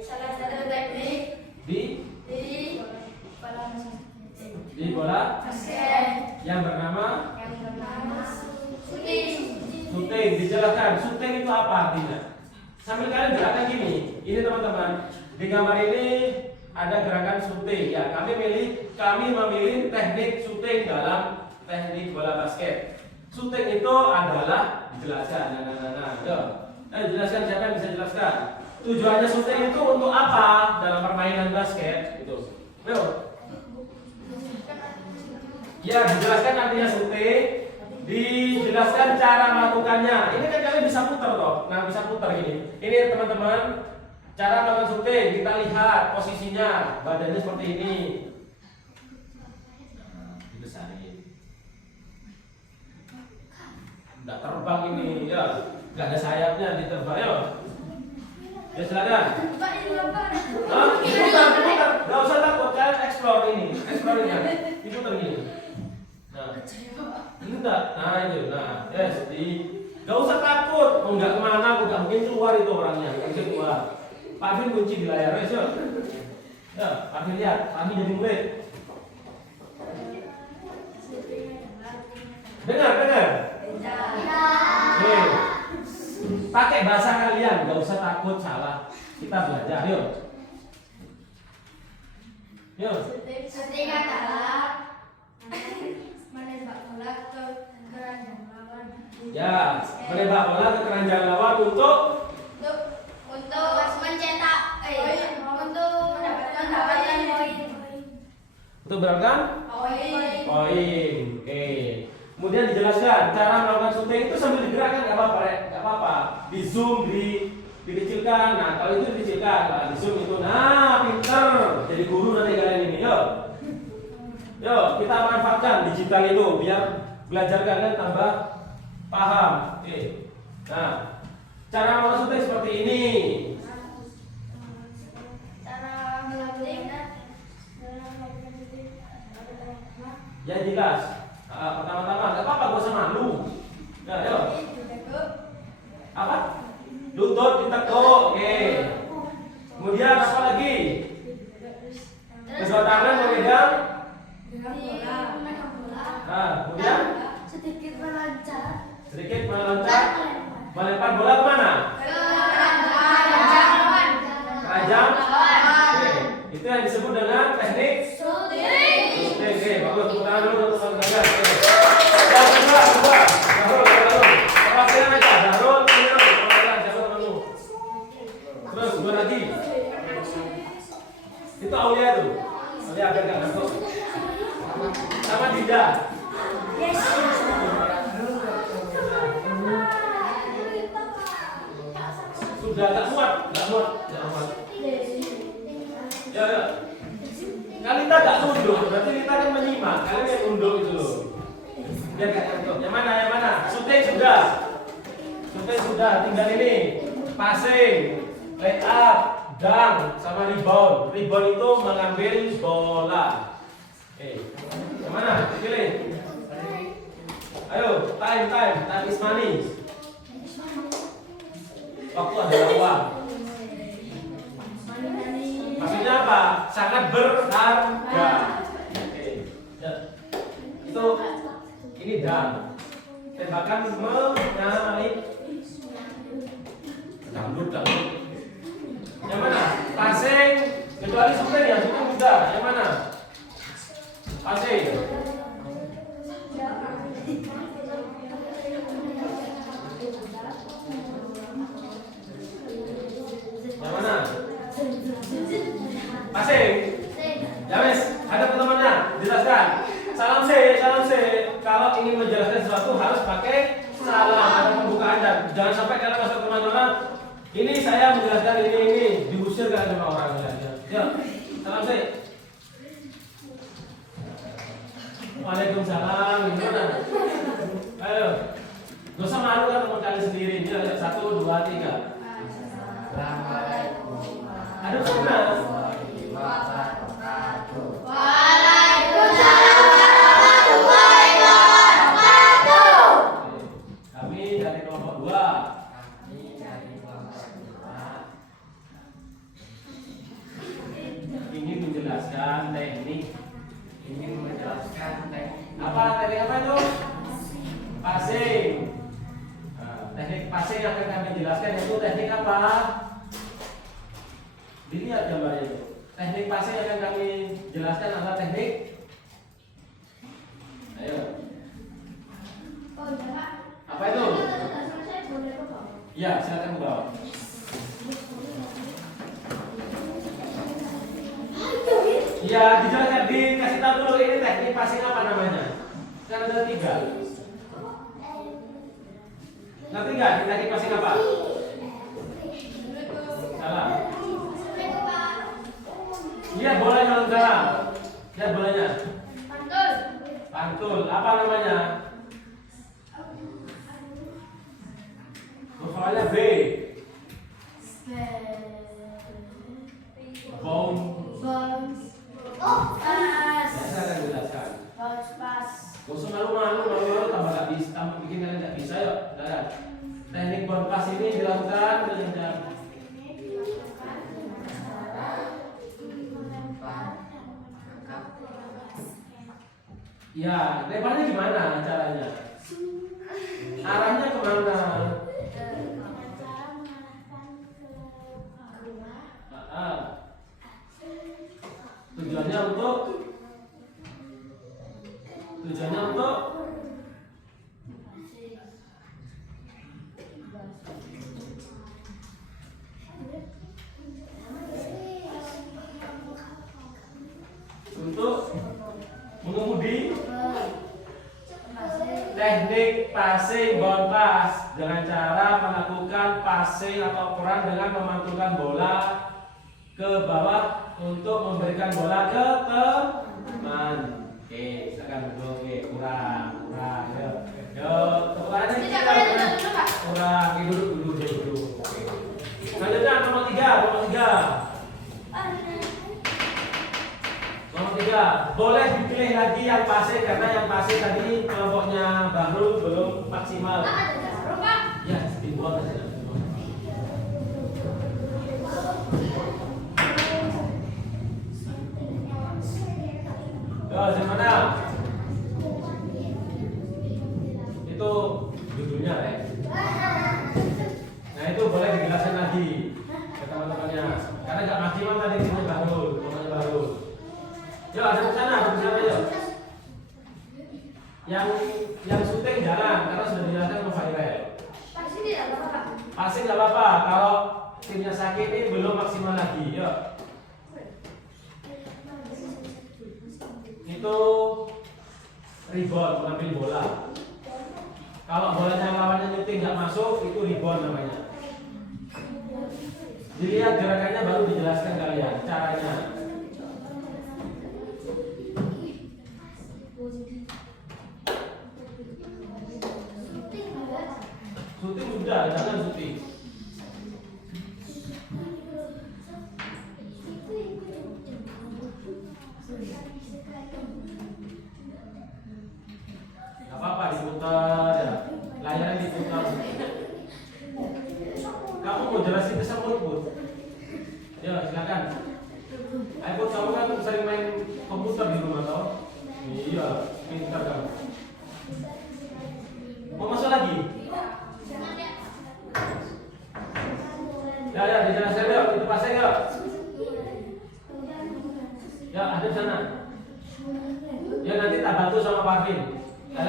di bola yang bernama shooting. Dijelaskan shooting itu apa artinya. Sambil kalian gerakan gini. Ini teman-teman, di gambar ini ada gerakan shooting. Ya, kami memilih teknik shooting dalam teknik bola basket. Shooting itu adalah dijelaskan. Jelaskan, siapa yang bisa jelaskan? Tujuannya shooting itu untuk apa dalam permainan basket? Itu. Ya, dijelaskan artinya shooting, dijelaskan cara melakukannya. Ini kan kalian bisa putar toh. Nah, bisa putar gini. Ini teman-teman, cara melakukan shooting. Kita lihat posisinya, badannya seperti ini. Dibesarin. Nggak terbang ini, ya. Nggak ada sayapnya, diterbang. Ayo. Ya, silakan. Diputar. Nggak usah takut, kalian explore ini. Diputar gini. Nah, ini enggak. Nah, itu. Nah, yes, nggak usah takut. Oh, nggak kemana, nggak mungkin keluar itu orangnya. Nggak mungkin keluar. Pak Vin kunci di layar, ya. Ya, Pak Vin lihat. Kami jadi murid. Dengar. Oke. Pakai bahasa kalian, nggak usah takut salah. Kita belajar, yuk. Shooting adalah menembak bola ke keranjang lawan. Ya, menembak bola ke keranjang lawan untuk mencetak untuk mendapatkan poin. Untuk mendapatkan poin. Oke. Kemudian dijelaskan cara melakukan shooting itu sambil digerakkan nggak apa-apa, nggak apa-apa. Di zoom, dikecilkan. Nah, kalau itu dikecilkan, nah, di zoom itu. Nah, pinter. Jadi guru nanti kalian ini, Yuk, kita manfaatkan digital itu biar belajar kalian tambah paham. Oke. Nah, cara melakukan shooting seperti ini. Cara melakukannya Ya jelas. Pertama-tama, nggak apa-apa, gak usah malu. Ya, yuk. Apa? Lutut ditekuk. Oke. Kemudian apa lagi? Kedua tangan memegang. Nah, kemudian sedikit meloncat. Melempar bola kemana? Keranjang. Oke. Itu yang disebut dengan teknik shooting. Oke, bagus. Tepuk tangan dulu untuk teman-teman. Yang kedua. Darul. Perhatian aja. Darul. Terus dua lagi. Itu Aulia tuh. Aulia agak ngantuk. Sama Dinda. Sudah agak muat. Ya. Kalita gak nunduk, berarti kita kan menyimak. Kalian yang nunduk itu loh. Biar gak ngantuk. Yang mana? Shooting sudah. Tinggal ini. Passing, lay up, dunk, sama rebound. Rebound itu mengambil bola. Yang mana? Pilih. Ayo, time is money. Waktu adalah uang. Maksudnya apa? Sangat berharga. Oke. Ya. Itu ini dan tembakan menyalip. Dangdut. Yang mana? Passing. Kecuali supir ya, supir mudah. Yang mana? Passing. Yang mana? Passing. Ya wes, ada temannya, jelaskan. Salam C. Kalau ingin menjelaskan sesuatu harus pakai salam, ada pembukaan dan jangan sampai kalian masuk kemana-mana. Ini saya menjelaskan ini diusir kan sama orang ya. Salam C. Waalaikumsalam. Gimana? Ayo, gak usah malu kan teman kalian sendiri. Ini 1, 2, 3. Aduh kemana? Kami dari kelompok 2. Ingin menjelaskan teknik. Apa teknik apa itu? Passing. Teknik passing yang akan kami jelaskan itu teknik apa? Dilihat gambarnya itu. Teknik passing yang akan kami jelaskan adalah teknik. Ayo. Apa itu? Ya, silakan ke bawah. Ya, dijelaskan, dikasih tahu dulu ini teknik passing apa namanya? Kan ada 3. Ngerti nggak teknik passing apa? Salah. Lihat bolanya dalam salam. Lihat bolanya. Pantul. Apa namanya? Hurufnya B. Bounce. Saya akan jelaskan. Gak usah malu-malu tambah gak bisa, tambah bikin kalian gak bisa yuk. Teknik bounce pass ini dilakukan dengan ya, lebarnya gimana caranya? Arahnya kemana? Tujuannya untuk mengemudi. Teknik passing bounce pass dengan cara melakukan passing atau peran dengan memantulkan bola ke bawah untuk memberikan bola ke teman. Oke, silakan dulu. Oke, kurang. Yo, tepukannya kita kurang. Duduk. Oke. Lanjutkan nomor 3. Nomor 3, boleh dipilih lagi yang passing karena yang passing tadi kelompoknya baru belum maksimal. Ya, dibuat saja. Di mana? Itu judulnya, Nah, itu boleh dijelaskan lagi ke teman-temannya. Karena nggak maksimal tadi ini baru. Yuk, ada sana yuk. Yang syuting jalan karena sudah dijelaskan ke viral. Passing nggak apa-apa kalau timnya sakit ini belum maksimal lagi. Yuk. Itu rebound, mengambil bola. Kalau bolanya lawannya nyuting nggak masuk, itu rebound namanya. Dilihat gerakannya baru dijelaskan kalian caranya. Syuting sudah, jangan syuting. Gak apa-apa diputar ya, layarnya diputar. Kamu mau jelasin ke sama Put? Ya silakan. Ayo Put, kamu kan sering main komputer di rumah toh? Iya, pintar kamu. Mau masuk lagi?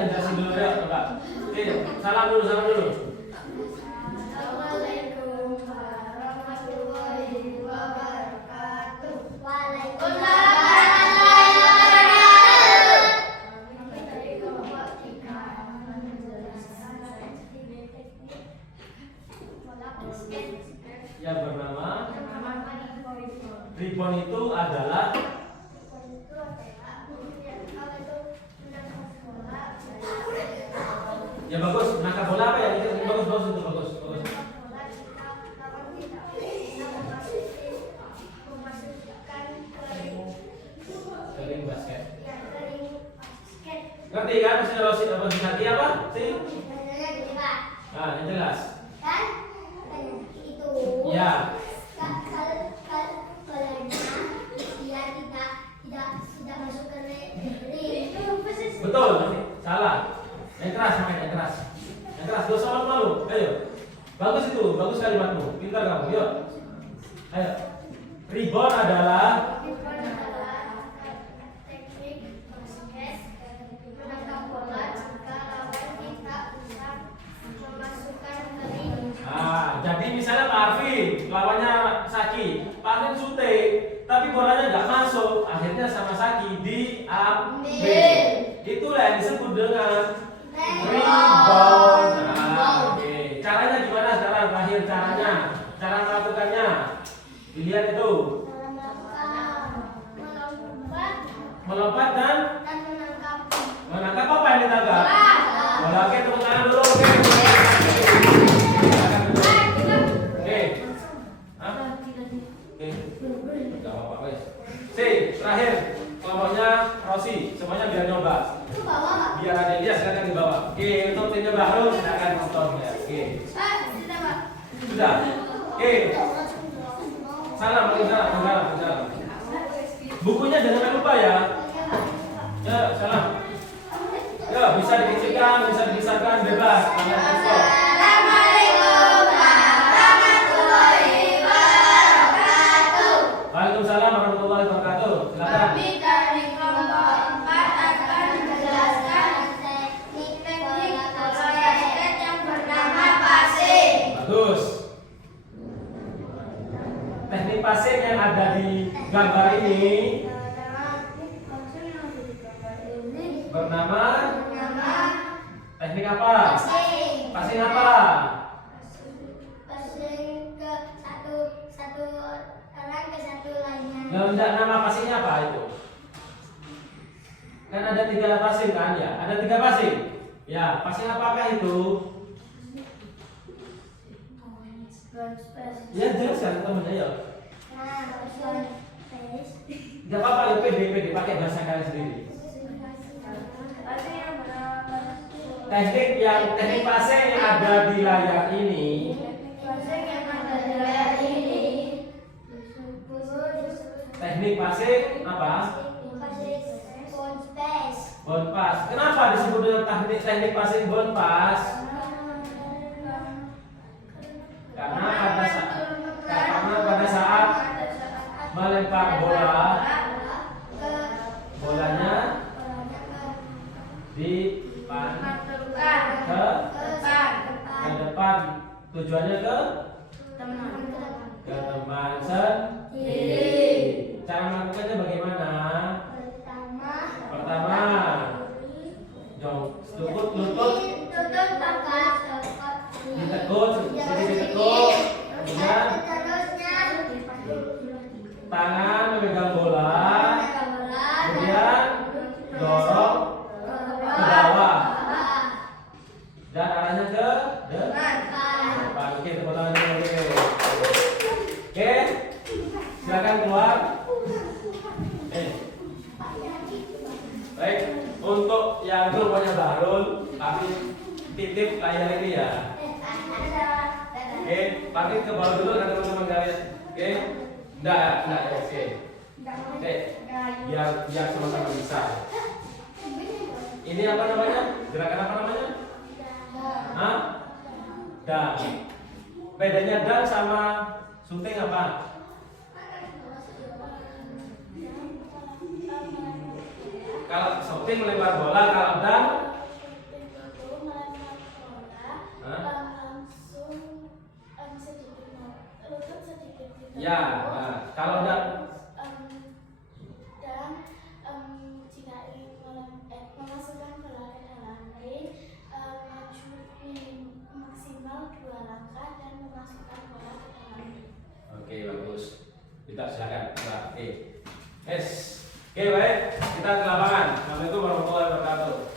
jelasin dulu ya, coba. Oke, salam dulu. Assalamualaikum warahmatullahi wabarakatuh. Yang bernama ribbon itu adalah ya bagus, nangkap bola apa ya? Itu bagus itu bagus. Sering basket. Ngerti kan maksudnya Rosi apa Sati apa? Sih? Nah, yang jelas. Ya. Betul, salah. Yang keras makanya yang keras. Yang keras, gak usah malu. Ayo. Bagus itu, bagus kalimatmu. Pintar kamu, yuk. Ayo. Ribbon adalah teknik basket menangkap bola jika lawan kita usah memasukkan ke ring. jadi misalnya Pak Arvin, lawannya Saki. Pak Arvin syuting, tapi bolanya nggak masuk. Akhirnya sama Saki diambil. Itulah yang disebut dengan rebound. Oke. Caranya gimana sekarang? Terakhir caranya, cara melakukannya. Dilihat itu. Melompat dan menangkap apa yang ditangkap? Bola. Oke, tepuk tangan dulu. Oke. Oke. Hah? Oke. Enggak apa-apa, guys. C, terakhir. Kelompoknya Rosi, semuanya biar nyoba. Biar ada Elias silakan di bawah. Oke, untuk timnya baru silakan nonton ya. Oke. Sudah. Oke. Salam. Bukunya jangan lupa ya. Ya, salam. Ya, bisa dikecilkan, bisa dibesarkan bebas. Assalamualaikum warahmatullahi wabarakatuh. Waalaikumsalam warahmatullahi wabarakatuh. Silakan. Kami dari kelompok 4 akan menjelaskan teknik bola basket yang bernama passing. Bagus. Teknik passing yang ada di gambar ini bernama teknik apa? Passing apa? Passing ke satu orang ke satu lainnya. Nama passingnya apa itu? Kan ada 3 passing kan ya? Ada 3 passing. Ya, passing apakah itu? Ya jelaskan teman ya. Gak apa-apa ya PD pakai bahasa kalian sendiri. Teknik passing yang ada di layar ini. Teknik passing apa? Bounce pass. Kenapa disebut dengan teknik passing bounce pass? Karena pada saat melempar bola, bolanya dipanturkan ke depan. Tujuannya ke teman sendiri. Cara melakukannya bagaimana? Pertama, lutut ditekuk, kemudian tangan memegang bola, kemudian dorong ke bawah dan arahnya ke depan. Oke, tepuk tangan dulu. Oke, silakan keluar. Baik, untuk yang kelompoknya Bahrul, tapi titip layar ini ya. Oke, pakai ke bawah dulu kan teman-teman kalian. Oke, enggak, oke. Oke, biar sama-sama bisa. Ini apa namanya? Gerakan apa namanya? Hah? Dan. Bedanya dan sama syuting apa? Kalau syuting melempar bola, kalau dan Ya, kalau enggak dan jika ingin memasukkan bola ke dalam ring, maju maksimal 2 langkah dan memasukkan bola ke dalam ring. Oke, bagus. Kita silakan. Oke. Yes. Oke, baik. Kita ke lapangan. Assalamualaikum warahmatullahi wabarakatuh.